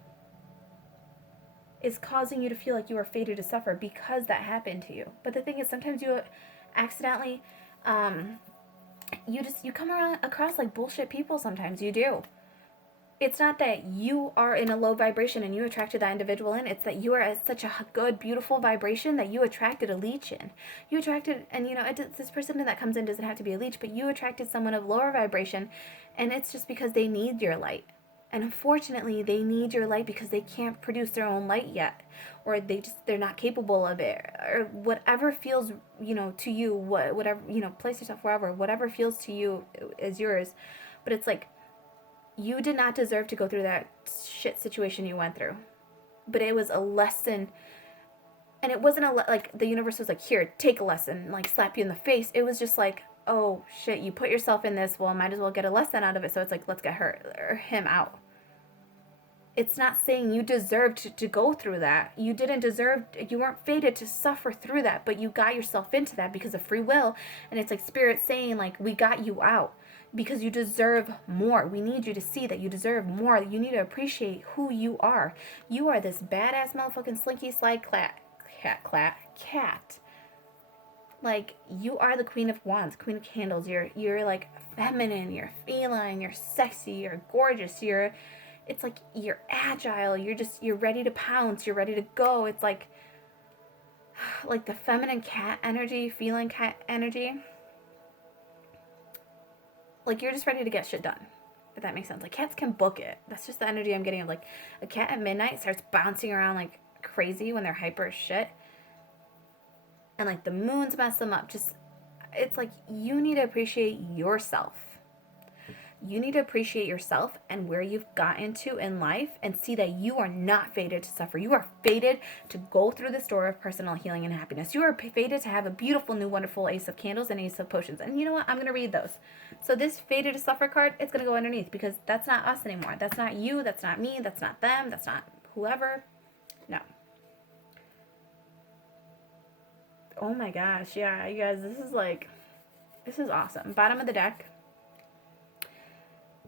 is causing you to feel like you are fated to suffer because that happened to you. But the thing is, sometimes you accidentally, you come across like bullshit people. Sometimes you do. It's not that you are in a low vibration and you attracted that individual in. It's that you are at such a good, beautiful vibration that you attracted a leech in. You attracted, and this person that comes in doesn't have to be a leech, but you attracted someone of lower vibration, and it's just because they need your light. And unfortunately, they need your light because they can't produce their own light yet, or they're not capable of it, or whatever feels, to you, whatever, place yourself wherever, whatever feels to you is yours. But it's like, you did not deserve to go through that shit situation you went through. But it was a lesson. And it wasn't like the universe was like, here, take a lesson, like slap you in the face. It was just like, oh shit, you put yourself in this, well, might as well get a lesson out of it. So it's like, let's get her or him out. It's not saying you deserved to go through that. You weren't fated to suffer through that, but you got yourself into that because of free will. And it's like spirit saying, like, we got you out because you deserve more. We need you to see that you deserve more. You need to appreciate who you are. You are this badass motherfucking slinky slide cat. Like, you are the queen of wands, queen of candles. You're like feminine, you're feline, you're sexy, you're gorgeous, it's like you're agile, you're ready to pounce, you're ready to go. It's like the feminine cat energy, feline cat energy. Like, you're just ready to get shit done, if that makes sense. Like, cats can book it. That's just the energy I'm getting of, like, a cat at midnight starts bouncing around like crazy when they're hyper as shit. And, like, the moons mess them up. It's like, you need to appreciate yourself. You need to appreciate yourself and where you've gotten to in life and see that you are not fated to suffer. You are fated to go through this door of personal healing and happiness. You are fated to have a beautiful, new, wonderful Ace of Candles and Ace of Potions. And you know what? I'm going to read those. So this fated to suffer card, it's going to go underneath because that's not us anymore. That's not you. That's not me. That's not them. That's not whoever. No. Oh my gosh. Yeah, you guys, this is awesome. Bottom of the deck,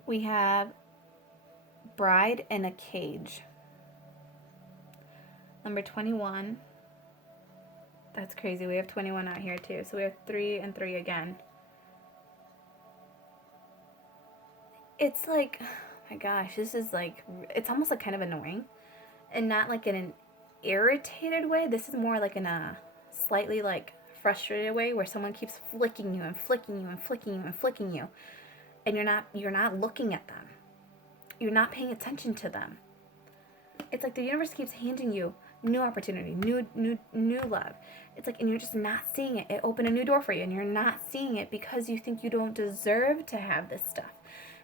we have Bride in a Cage. Number 21. That's crazy. We have 21 out here too. So we have 3 and 3 again. It's like, oh my gosh, this is like, it's almost like kind of annoying. And not like in an irritated way. This is more like in a slightly like frustrated way where someone keeps flicking you and flicking you and flicking you and flicking you. And you're not looking at them. You're not paying attention to them. It's like the universe keeps handing you new opportunity, new love. It's like, and you're just not seeing it. It opened a new door for you, and you're not seeing it because you think you don't deserve to have this stuff.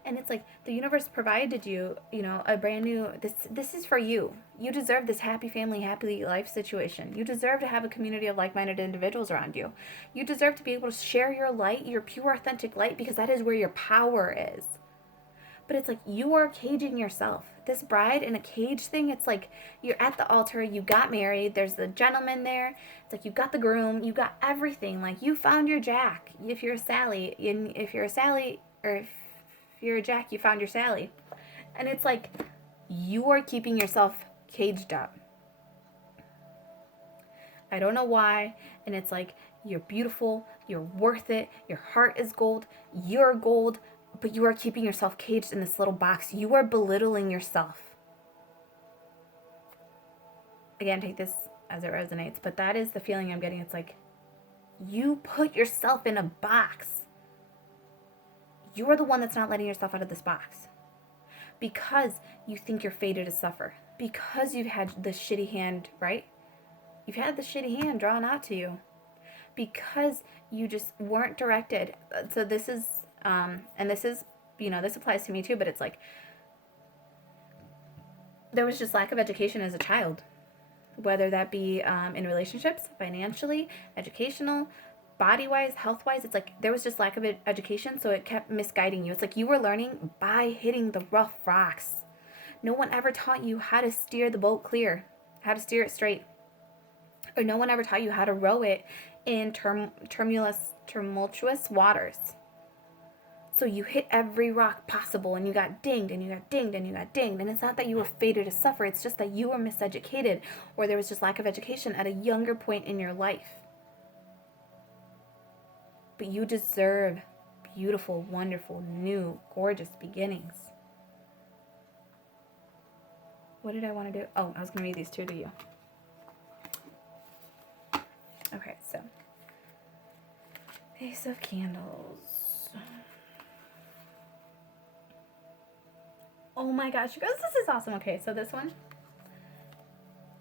And it's like the universe provided you, you know, a brand new, this is for you. You deserve this happy family, happy life situation. You deserve to have a community of like-minded individuals around you. You deserve to be able to share your light, your pure authentic light, because that is where your power is. But it's like you are caging yourself. This bride in a cage thing, it's like you're at the altar, you got married, there's the gentleman there. It's like you got the groom, you got everything. Like you found your Jack. If you're a Sally, if you're a Sally, or if you're a Jack, you found your Sally. And it's like you are keeping yourself caged up. I don't know why. And it's like you're beautiful, you're worth it, your heart is gold, you're gold, but you are keeping yourself caged in this little box. You are belittling yourself. Again, take this as it resonates, but that is the feeling I'm getting. It's like you put yourself in a box. You're the one that's not letting yourself out of this box because you think you're fated to suffer, because you've had the shitty hand, right? You've had the shitty hand drawn out to you because you just weren't directed. So this is, and this is, you know, this applies to me too, but it's like there was just lack of education as a child, whether that be in relationships, financially, educational, body-wise, health-wise. It's like there was just lack of education, so it kept misguiding you. It's like you were learning by hitting the rough rocks. No one ever taught you how to steer the boat clear, how to steer it straight. Or no one ever taught you how to row it in tumultuous waters. So you hit every rock possible and you got dinged and you got dinged and you got dinged. And it's not that you were fated to suffer. It's just that you were miseducated or there was just lack of education at a younger point in your life. But you deserve beautiful, wonderful, new, gorgeous beginnings. What did I want to do? Oh, I was going to read these two to you. Okay, so Ace of Candles. Oh my gosh, you guys, this is awesome. Okay, so this one,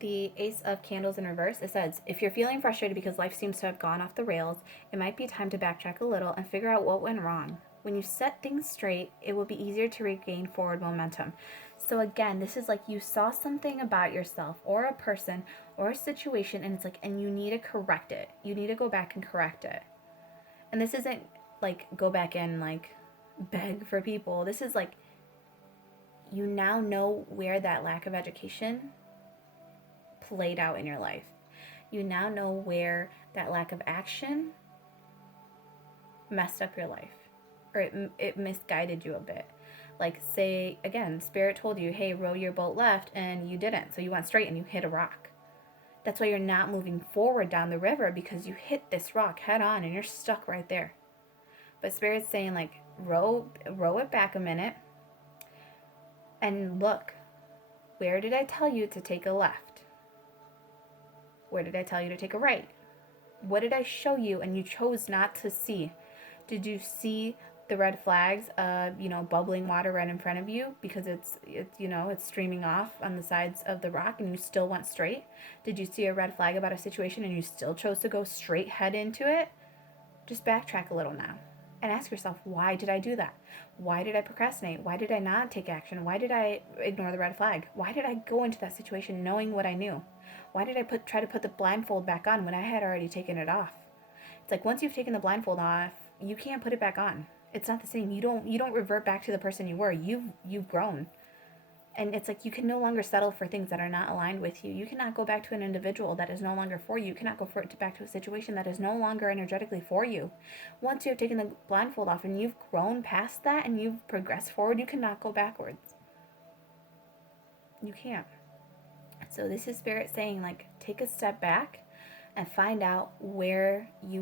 the Ace of Candles in reverse, it says, if you're feeling frustrated because life seems to have gone off the rails, it might be time to backtrack a little and figure out what went wrong. When you set things straight, it will be easier to regain forward momentum. So again, this is like you saw something about yourself or a person or a situation, and it's like, and you need to correct it. You need to go back and correct it. And this isn't like go back and like beg for people. This is like you now know where that lack of education played out in your life. You now know where that lack of action messed up your life, or it misguided you a bit. Like, say, again, Spirit told you, hey, row your boat left, and you didn't. So you went straight and you hit a rock. That's why you're not moving forward down the river, because you hit this rock head on and you're stuck right there. But Spirit's saying, like, row it back a minute and look, where did I tell you to take a left? Where did I tell you to take a right? What did I show you and you chose not to see? Did you see the red flags of, you know, bubbling water right in front of you because it's you know, it's streaming off on the sides of the rock and you still went straight? Did you see a red flag about a situation and you still chose to go straight head into it? Just backtrack a little now and ask yourself, why did I do that? Why did I procrastinate? Why did I not take action? Why did I ignore the red flag? Why did I go into that situation knowing what I knew? Why did I try to put the blindfold back on when I had already taken it off? It's like once you've taken the blindfold off, you can't put it back on. It's not the same. You don't revert back to the person you were. You've grown. And it's like you can no longer settle for things that are not aligned with you. You cannot go back to an individual that is no longer for you. You cannot go back to a situation that is no longer energetically for you. Once you have taken the blindfold off and you've grown past that and you've progressed forward, you cannot go backwards. You can't. So this is Spirit saying, like, take a step back and find out where you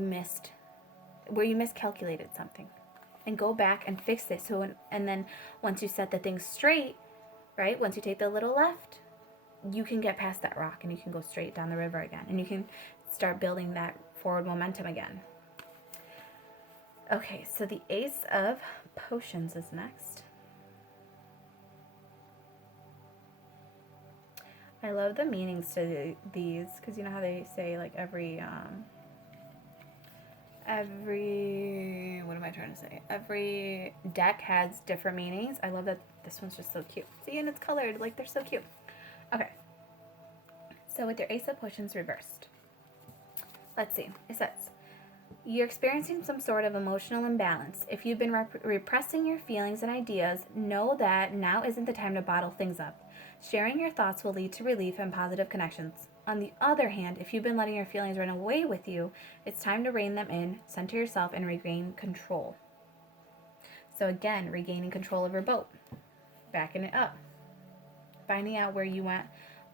miscalculated something. And go back and fix it. So, and then once you set the things straight, right? Once you take the little left, you can get past that rock and you can go straight down the river again. And you can start building that forward momentum again. Okay, so the Ace of Potions is next. I love the meanings to these because you know how they say like every What am I trying to say? Every deck has different meanings. I love that this one's just so cute. See, and it's colored, like they're so cute. Okay. So with your Ace of Potions reversed. Let's see. It says, you're experiencing some sort of emotional imbalance. If you've been repressing your feelings and ideas, know that now isn't the time to bottle things up. Sharing your thoughts will lead to relief and positive connections. On the other hand, if you've been letting your feelings run away with you, it's time to rein them in, center yourself, and regain control. So again, regaining control of your boat, backing it up, finding out where you went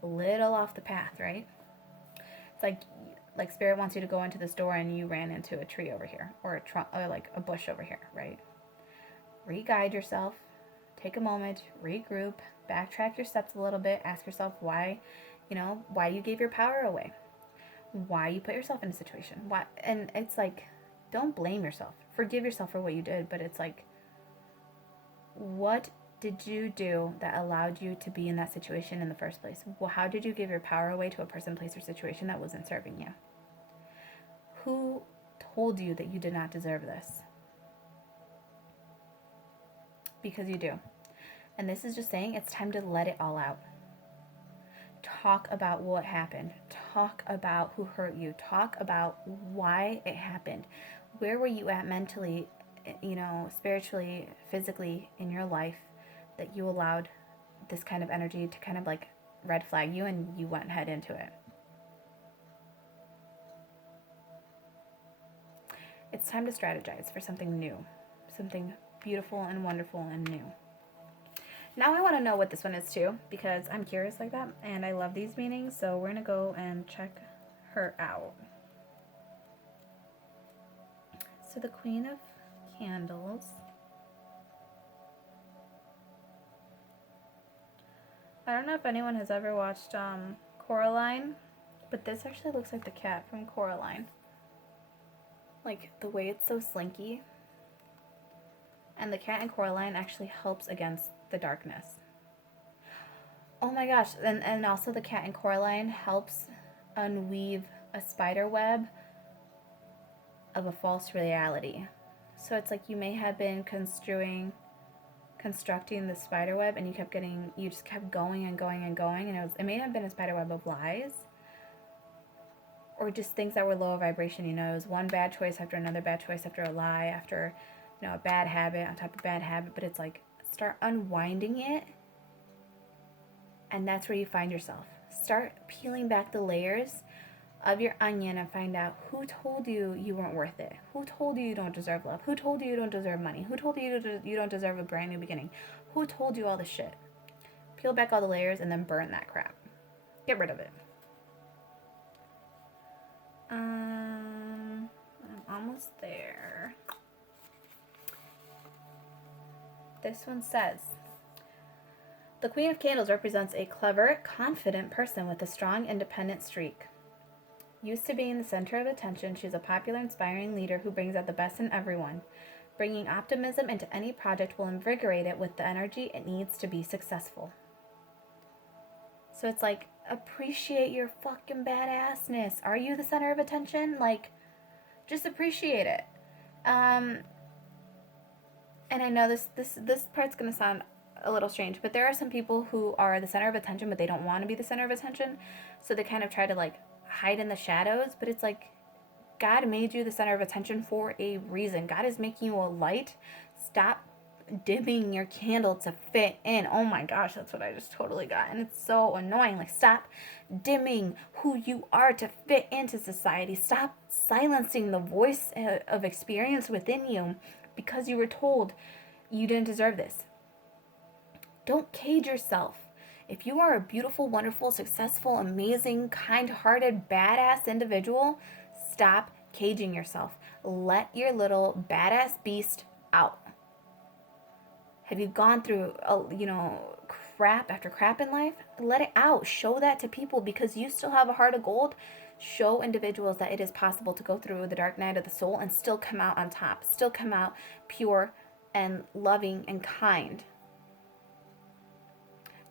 a little off the path, right? It's like Spirit wants you to go into this door and you ran into a tree over here, or a trunk, or like a bush over here, right? Re-guide yourself, take a moment, regroup, backtrack your steps a little bit, ask yourself why you gave your power away, why you put yourself in a situation, why, and it's like, don't blame yourself, forgive yourself for what you did, but it's like, what did you do that allowed you to be in that situation in the first place? Well, how did you give your power away to a person, place, or situation that wasn't serving you? Who told you that you did not deserve this? Because you do. And this is just saying it's time to let it all out. Talk about what happened. Talk about who hurt you. Talk about why it happened. Where were you at mentally, spiritually, physically in your life that you allowed this kind of energy to kind of like red flag you and you went head into it? It's time to strategize for something new, something beautiful and wonderful and new. Now I want to know what this one is too, because I'm curious like that, and I love these meanings, so we're going to go and check her out. So the Queen of Candles. I don't know if anyone has ever watched Coraline, but this actually looks like the cat from Coraline. Like the way it's so slinky. And the cat in Coraline actually helps against the darkness. Oh my gosh, and also the cat in Coraline helps unweave a spider web of a false reality. So it's like you may have been constructing the spider web, and you just kept going and going and going, and it may have been a spider web of lies, or just things that were low vibration. It was one bad choice after another bad choice after a lie after a bad habit on top of bad habit. But it's like, start unwinding it, and that's where you find yourself. Start peeling back the layers of your onion and find out who told you you weren't worth it, who told you you don't deserve love, who told you you don't deserve money, who told you you don't deserve a brand new beginning, who told you all this shit. Peel back all the layers and then burn that crap. Get rid of it. I'm almost there. This one says, the Queen of Candles represents a clever, confident person with a strong, independent streak. Used to being the center of attention, she's a popular, inspiring leader who brings out the best in everyone. Bringing optimism into any project will invigorate it with the energy it needs to be successful. So it's like, appreciate your fucking badassness. Are you the center of attention? Like, just appreciate it. And I know this part's gonna sound a little strange, but there are some people who are the center of attention, but they don't want to be the center of attention, so they kind of try to like hide in the shadows. But it's like, God made you the center of attention for a reason. God is making you a light. Stop dimming your candle to fit in. Oh my gosh, that's what I just totally got, and it's so annoying. Like, stop dimming who you are to fit into society. Stop silencing the voice of experience within you because you were told you didn't deserve this. Don't cage yourself. If you are a beautiful, wonderful, successful, amazing, kind-hearted, badass individual, stop caging yourself. Let your little badass beast out. Have you gone through, crap after crap in life? Let it out. Show that to people, because you still have a heart of gold. Show individuals that it is possible to go through the dark night of the soul and still come out on top. Still come out pure and loving and kind.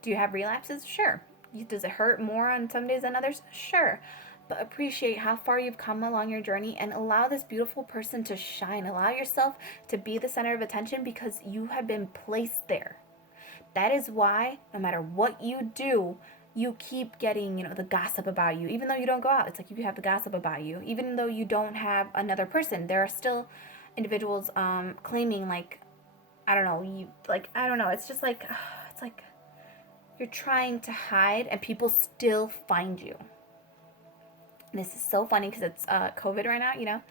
Do you have relapses? Sure. Does it hurt more on some days than others? Sure. but appreciate how far you've come along your journey and allow this beautiful person to shine. Allow yourself to be the center of attention because you have been placed there. That is why no matter what you do, you keep getting, the gossip about you. Even though you don't go out, it's like you have the gossip about you. Even though you don't have another person, there are still individuals claiming like, I don't know, I don't know. It's just like, it's like you're trying to hide and people still find you. And this is so funny because it's COVID right now,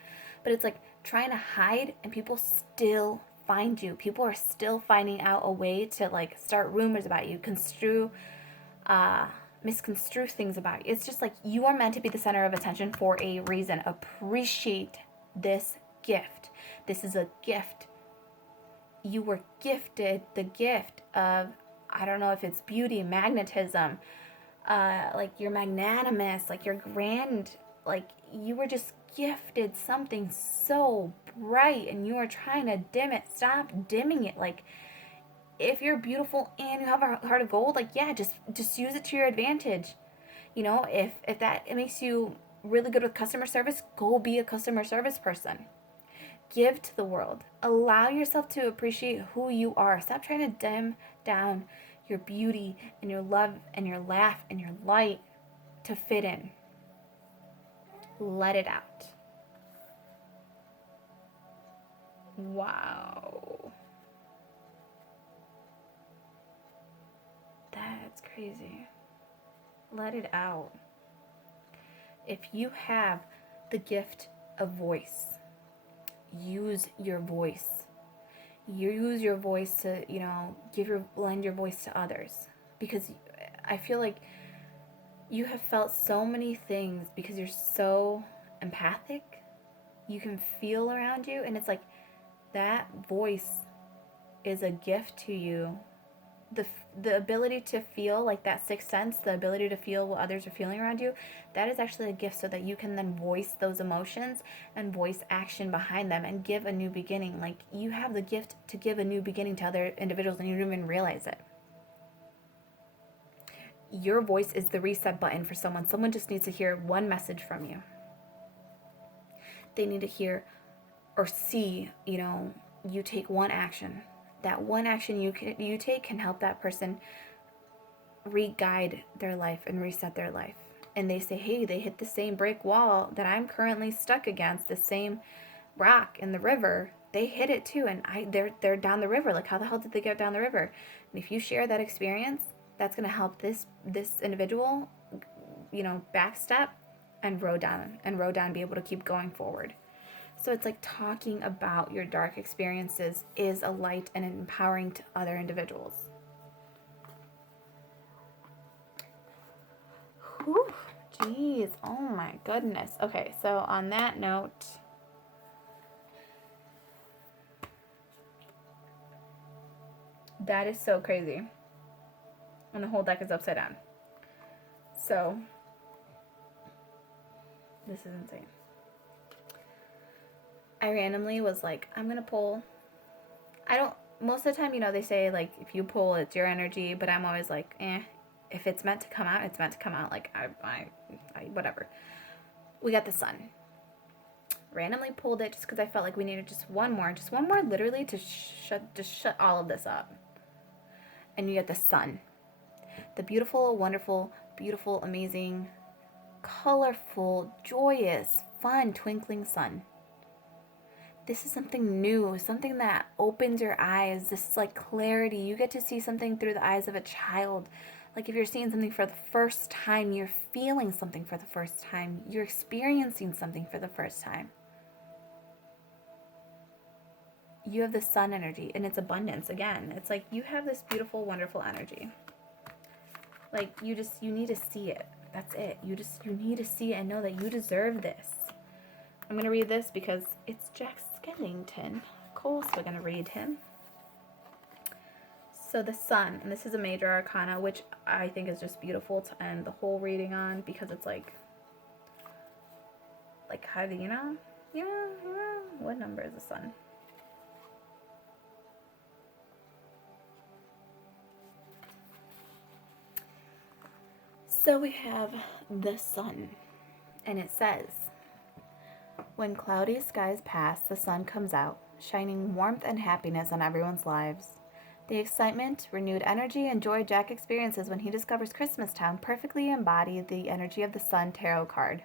but it's like trying to hide and people still find you. People are still finding out a way to like start rumors about you, misconstrue things about you. It's just like you are meant to be the center of attention for a reason. Appreciate this gift. This is a gift. You were gifted the gift of, I don't know if it's beauty, magnetism, like you're magnanimous, like you're grand, like you were just gifted something so bright and you are trying to dim it. Stop dimming it. Like if you're beautiful and you have a heart of gold, like yeah, just use it to your advantage. If that it makes you really good with customer service, go be a customer service person. Give to the world. Allow yourself to appreciate who you are. Stop trying to dim down your beauty and your love and your laugh and your light to fit in. Let it out. Wow. That's crazy. Let it out. If you have the gift of voice, use your voice. Use your voice to, lend your voice to others. Because I feel like you have felt so many things because you're so empathic. You can feel around you, and it's like that voice is a gift to you. The ability to feel, like that sixth sense, the ability to feel what others are feeling around you, that is actually a gift so that you can then voice those emotions and voice action behind them and give a new beginning. Like you have the gift to give a new beginning to other individuals and you don't even realize it. Your voice is the reset button for someone. Someone just needs to hear one message from you. They need to hear or see, you take one action. That one action you take can help that person re-guide their life and reset their life. And they say, hey, they hit the same brick wall that I'm currently stuck against, the same rock in the river. They hit it too, and they're down the river. Like, how the hell did they get down the river? And if you share that experience, that's going to help this individual, backstep and row down, be able to keep going forward. So it's like talking about your dark experiences is a light and empowering to other individuals. Whew, jeez, oh my goodness. Okay, so on that note, that is so crazy. And the whole deck is upside down. So, this is insane. I randomly was like, I'm going to pull. Most of the time, they say, like, if you pull, it's your energy, but I'm always like, if it's meant to come out, it's meant to come out. Like, I whatever. We got the Sun. Randomly pulled it just because I felt like we needed just one more literally to shut all of this up. And you get the Sun. The beautiful, wonderful, beautiful, amazing, colorful, joyous, fun, twinkling sun. This is something new, something that opens your eyes, this like clarity. You get to see something through the eyes of a child. Like if you're seeing something for the first time, you're feeling something for the first time, you're experiencing something for the first time. You have the sun energy and its abundance. Again, it's like you have this beautiful, wonderful energy. Like you need to see it. That's it. You need to see it and know that you deserve this. I'm going to read this because it's Jack Skellington, of course we're going to read him. So the Sun, and this is a major arcana, which I think is just beautiful to end the whole reading on because it's like how do you know? What number is the Sun? So we have the Sun. And it says, when cloudy skies pass, the sun comes out, shining warmth and happiness on everyone's lives. The excitement, renewed energy, and joy Jack experiences when he discovers Christmastown perfectly embody the energy of the Sun Tarot card.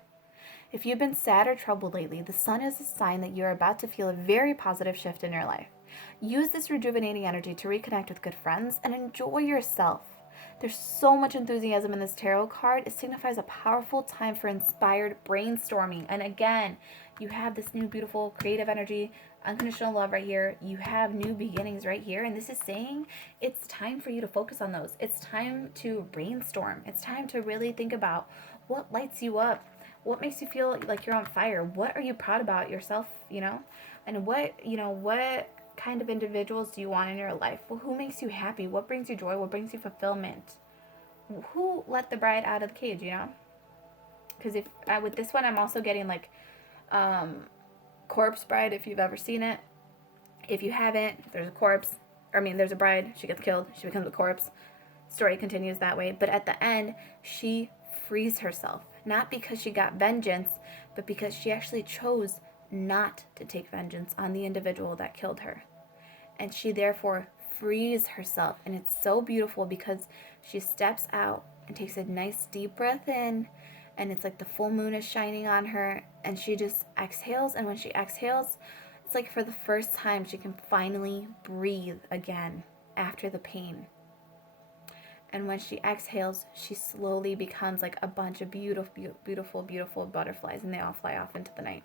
If you've been sad or troubled lately, the sun is a sign that you're about to feel a very positive shift in your life. Use this rejuvenating energy to reconnect with good friends and enjoy yourself. There's so much enthusiasm in this tarot card. It signifies a powerful time for inspired brainstorming. And again, you have this new beautiful creative energy, unconditional love right here. You have new beginnings right here. And this is saying it's time for you to focus on those. It's time to brainstorm. It's time to really think about what lights you up. What makes you feel like you're on fire? What are you proud about yourself, And what kind of individuals do you want in your life? Well, who makes you happy? What brings you joy? What brings you fulfillment? Who let the bride out of the cage, Because if with this one, I'm also getting like Corpse Bride, if you've ever seen it. If you haven't, there's a corpse. There's a bride. She gets killed. She becomes a corpse. Story continues that way. But at the end, she frees herself. Not because she got vengeance, but because she actually chose not to take vengeance on the individual that killed her. And she therefore frees herself. And it's so beautiful because she steps out and takes a nice deep breath in. And it's like the full moon is shining on her. And she just exhales. And when she exhales, it's like for the first time she can finally breathe again after the pain. And when she exhales, she slowly becomes like a bunch of beautiful, beautiful, beautiful butterflies, and they all fly off into the night.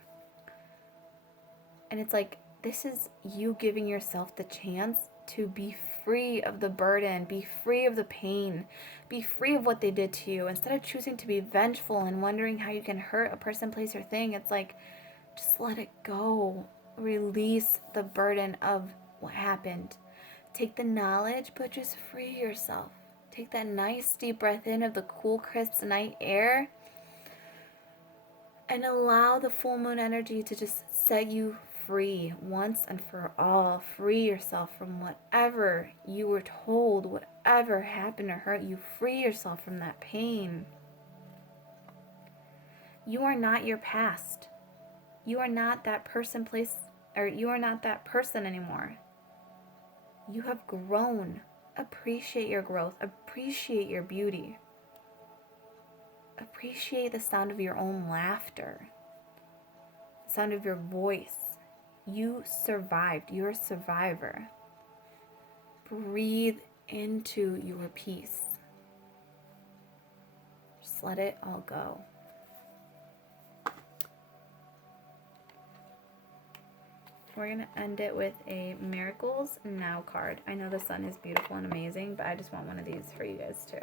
And it's like, this is you giving yourself the chance to be free of the burden, be free of the pain, be free of what they did to you. Instead of choosing to be vengeful and wondering how you can hurt a person, place, or thing, it's like, just let it go. Release the burden of what happened. Take the knowledge, but just free yourself. Take that nice deep breath in of the cool, crisp night air and allow the full moon energy to just set you free once and for all. Free yourself from whatever you were told, whatever happened or hurt you. Free yourself from that pain. You are not your past. You are not that person, place, or you are not that person anymore. You have grown. Appreciate your growth. Appreciate your beauty. Appreciate the sound of your own laughter. The sound of your voice. You survived. You're a survivor. Breathe into your peace. Just let it all go. We're going to end it with a Miracles Now card. I know the sun is beautiful and amazing, but I just want one of these for you guys too.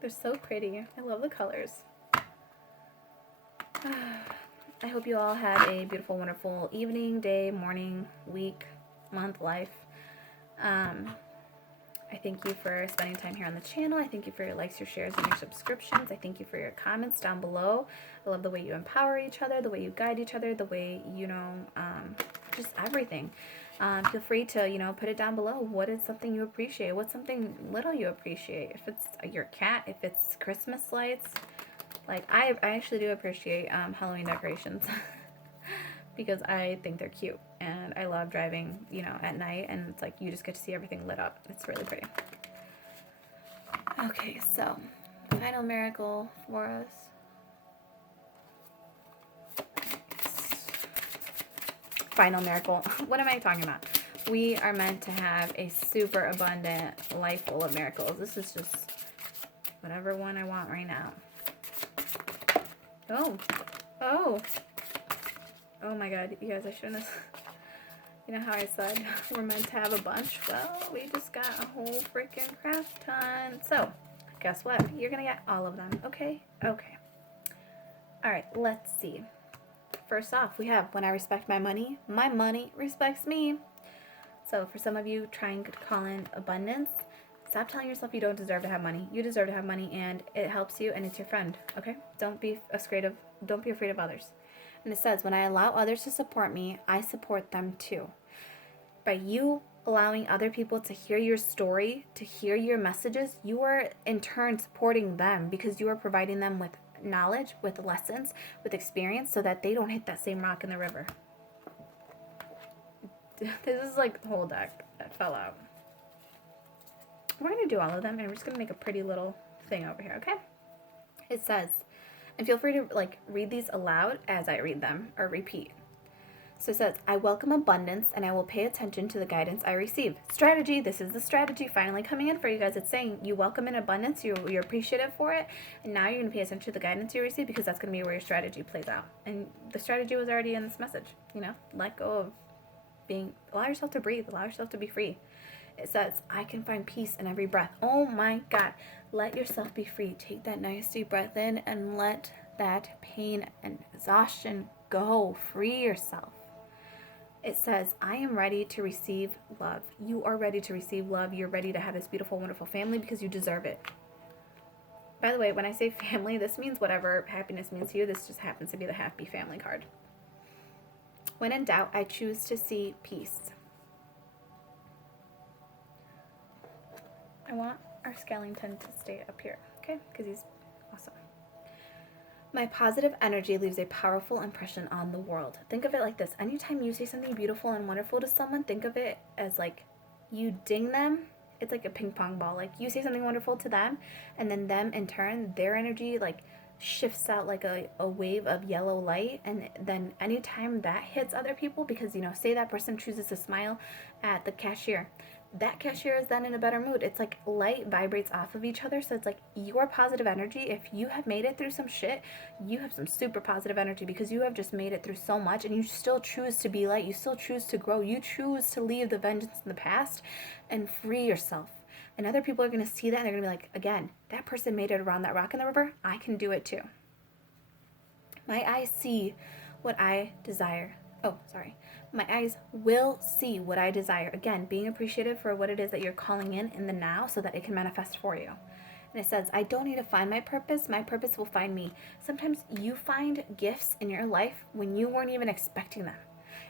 They're so pretty. I love the colors. I hope you all have a beautiful, wonderful evening, day, morning, week, month, life. I thank you for spending time here on the channel. I thank you for your likes, your shares, and your subscriptions. I thank you for your comments down below. I love the way you empower each other, the way you guide each other, the way, just everything. Feel free to, put it down below. What is something you appreciate? What's something little you appreciate? If it's your cat, if it's Christmas lights. Like, I actually do appreciate Halloween decorations. Because I think they're cute, and I love driving, at night, and it's like you just get to see everything lit up. It's really pretty. Okay, so final miracle for us. Final miracle. What am I talking about? We are meant to have a super abundant life full of miracles. This is just whatever one I want right now. Oh my god, you guys, I shouldn't have. You know how I said we're meant to have a bunch? Well, we just got a whole freaking craft ton. So, guess what? You're gonna get all of them, okay? Okay. Alright, let's see. First off, we have when I respect my money respects me. So, for some of you trying to call in abundance, stop telling yourself you don't deserve to have money. You deserve to have money, and it helps you, and it's your friend, okay? Don't be afraid of others. And it says, when I allow others to support me, I support them too. By you allowing other people to hear your story, to hear your messages, you are in turn supporting them because you are providing them with knowledge, with lessons, with experience so that they don't hit that same rock in the river. This is like the whole deck that fell out. We're going to do all of them and we're just going to make a pretty little thing over here, okay? It says, and feel free to like read these aloud as I read them or repeat. So it says, I welcome abundance and I will pay attention to the guidance I receive. Strategy, this is the strategy finally coming in for you guys. It's saying you welcome in abundance, you're appreciative for it, and now you're going to pay attention to the guidance you receive because that's going to be where your strategy plays out. And the strategy was already in this message, you know, let go of allow yourself to breathe, allow yourself to be free. It says, I can find peace in every breath. Oh my God, let yourself be free. Take that nice deep breath in and let that pain and exhaustion go. Free yourself. It says, I am ready to receive love. You are ready to receive love. You're ready to have this beautiful, wonderful family because you deserve it. By the way, when I say family, this means whatever happiness means to you. This just happens to be the happy family card. When in doubt, I choose to see peace. I want our Skellington to stay up here, okay? Because he's awesome. My positive energy leaves a powerful impression on the world. Think of it like this. Anytime you say something beautiful and wonderful to someone, think of it as like you ding them. It's like a ping pong ball. Like you say something wonderful to them, and then them in turn, their energy like shifts out like a wave of yellow light. And then anytime that hits other people, because, you know, say that person chooses to smile at the cashier. That cashier is then in a better mood. It's like light vibrates off of each other. So it's like your positive energy. If you have made it through some shit, you have some super positive energy because you have just made it through so much and you still choose to be light. You still choose to grow. You choose to leave the vengeance in the past and free yourself. And other people are going to see that and they're going to be like, again, that person made it around that rock in the river. I can do it too. My eyes see what I desire. My eyes will see what I desire. Again, being appreciative for what it is that you're calling in the now so that it can manifest for you. And it says, I don't need to find my purpose will find me. Sometimes you find gifts in your life when you weren't even expecting them.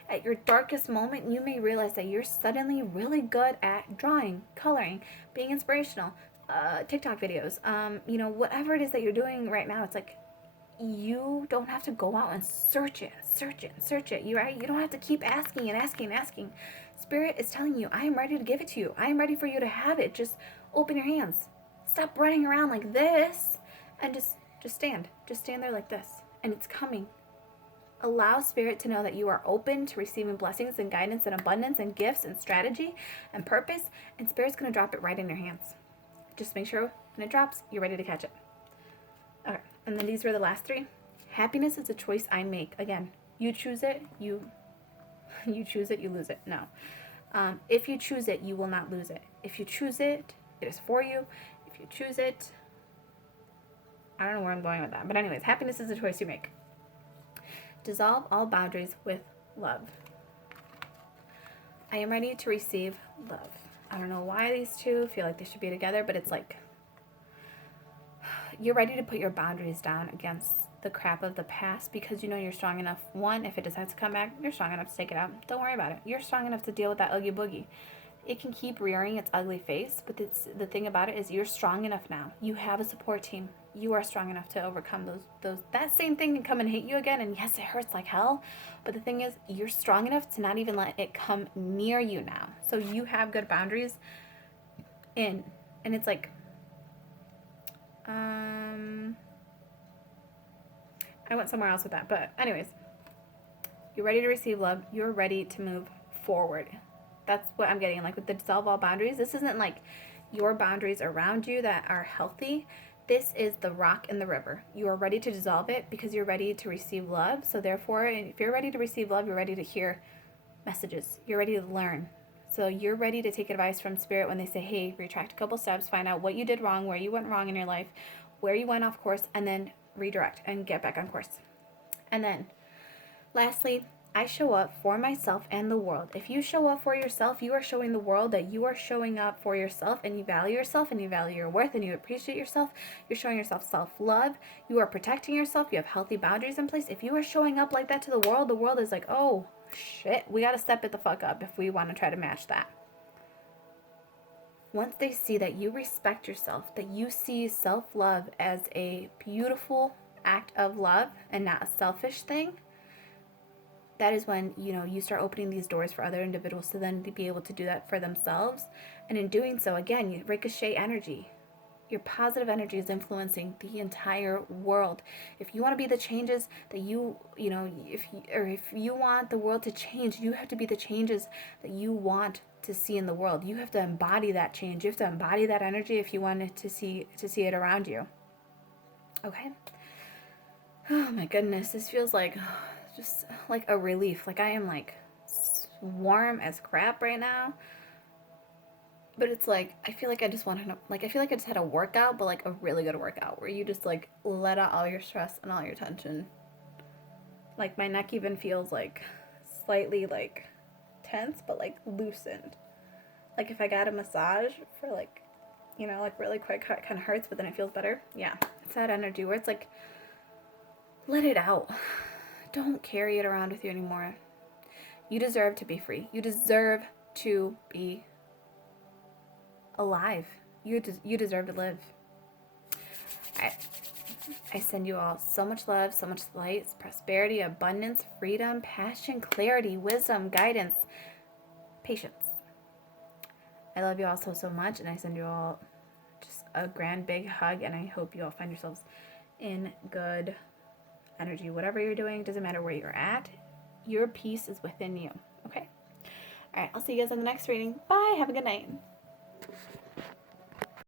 At your darkest moment, you may realize that you're suddenly really good at drawing, coloring, being inspirational, TikTok videos, whatever it is that you're doing right now. It's like, you don't have to go out and search it. You right? You don't have to keep asking and asking and asking. Spirit is telling you, I am ready to give it to you. I am ready for you to have it. Just open your hands. Stop running around like this and just stand. Just stand there like this. And it's coming. Allow Spirit to know that you are open to receiving blessings and guidance and abundance and gifts and strategy and purpose. And Spirit's going to drop it right in your hands. Just make sure when it drops, you're ready to catch it. Okay. And then these were the last three. Happiness is a choice I make. Again, you choose it, you choose it, you lose it. No. If you choose it, you will not lose it. If you choose it, it is for you. If you choose it, I don't know where I'm going with that. But anyways, happiness is a choice you make. Dissolve all boundaries with love. I am ready to receive love. I don't know why these two feel like they should be together, but it's like, you're ready to put your boundaries down against the crap of the past because you know you're strong enough. One, if it decides to come back, you're strong enough to take it out. Don't worry about it. You're strong enough to deal with that oogie boogie. It can keep rearing its ugly face, but the thing about it is you're strong enough now. You have a support team. You are strong enough to overcome those. That same thing can come and hit you again, and yes, it hurts like hell. But the thing is, you're strong enough to not even let it come near you now. So you have good boundaries and it's like, I went somewhere else with that. But anyways, you're ready to receive love. You're ready to move forward. That's what I'm getting. Like with the dissolve all boundaries, this isn't like your boundaries around you that are healthy. This is the rock in the river. You are ready to dissolve it because you're ready to receive love. So therefore, if you're ready to receive love, you're ready to hear messages. You're ready to learn. So you're ready to take advice from Spirit when they say, hey, retract a couple steps, find out what you did wrong, where you went wrong in your life, where you went off course, and then redirect and get back on course. And then lastly, I show up for myself and the world. If you show up for yourself, you are showing the world that you are showing up for yourself and you value yourself and you value your worth and you appreciate yourself. You're showing yourself self-love. You are protecting yourself. You have healthy boundaries in place. If you are showing up like that to the world is like, oh, shit, we got to step it the fuck up if we want to try to match that. Once they see that you respect yourself, that you see self-love as a beautiful act of love and not a selfish thing, that is when, you start opening these doors for other individuals to then be able to do that for themselves. And in doing so, again, you ricochet energy. Your positive energy is influencing the entire world. If you want to be the changes that if you want the world to change, you have to be the changes that you want to see in the world. You have to embody that change. You have to embody that energy if you want to see it around you. Okay? Oh my goodness, this feels like just like a relief. Like I am like warm as crap right now. But it's like, I feel like I just want to, like, I feel like I just had a workout, but like a really good workout where you just like let out all your stress and all your tension. Like my neck even feels like slightly like tense, but like loosened. Like if I got a massage for like, like really quick, it kind of hurts, but then it feels better. Yeah, it's that energy where it's like, let it out. Don't carry it around with you anymore. You deserve to be free. You deserve to be alive. You deserve to live. I send you all so much love, so much light, prosperity, abundance, freedom, passion, clarity, wisdom, guidance, patience. I love you all so, so much, and I send you all just a grand big hug, and I hope you all find yourselves in good energy. Whatever you're doing, doesn't matter where you're at, your peace is within you. Okay? All right, I'll see you guys in the next reading. Bye. Have a good night.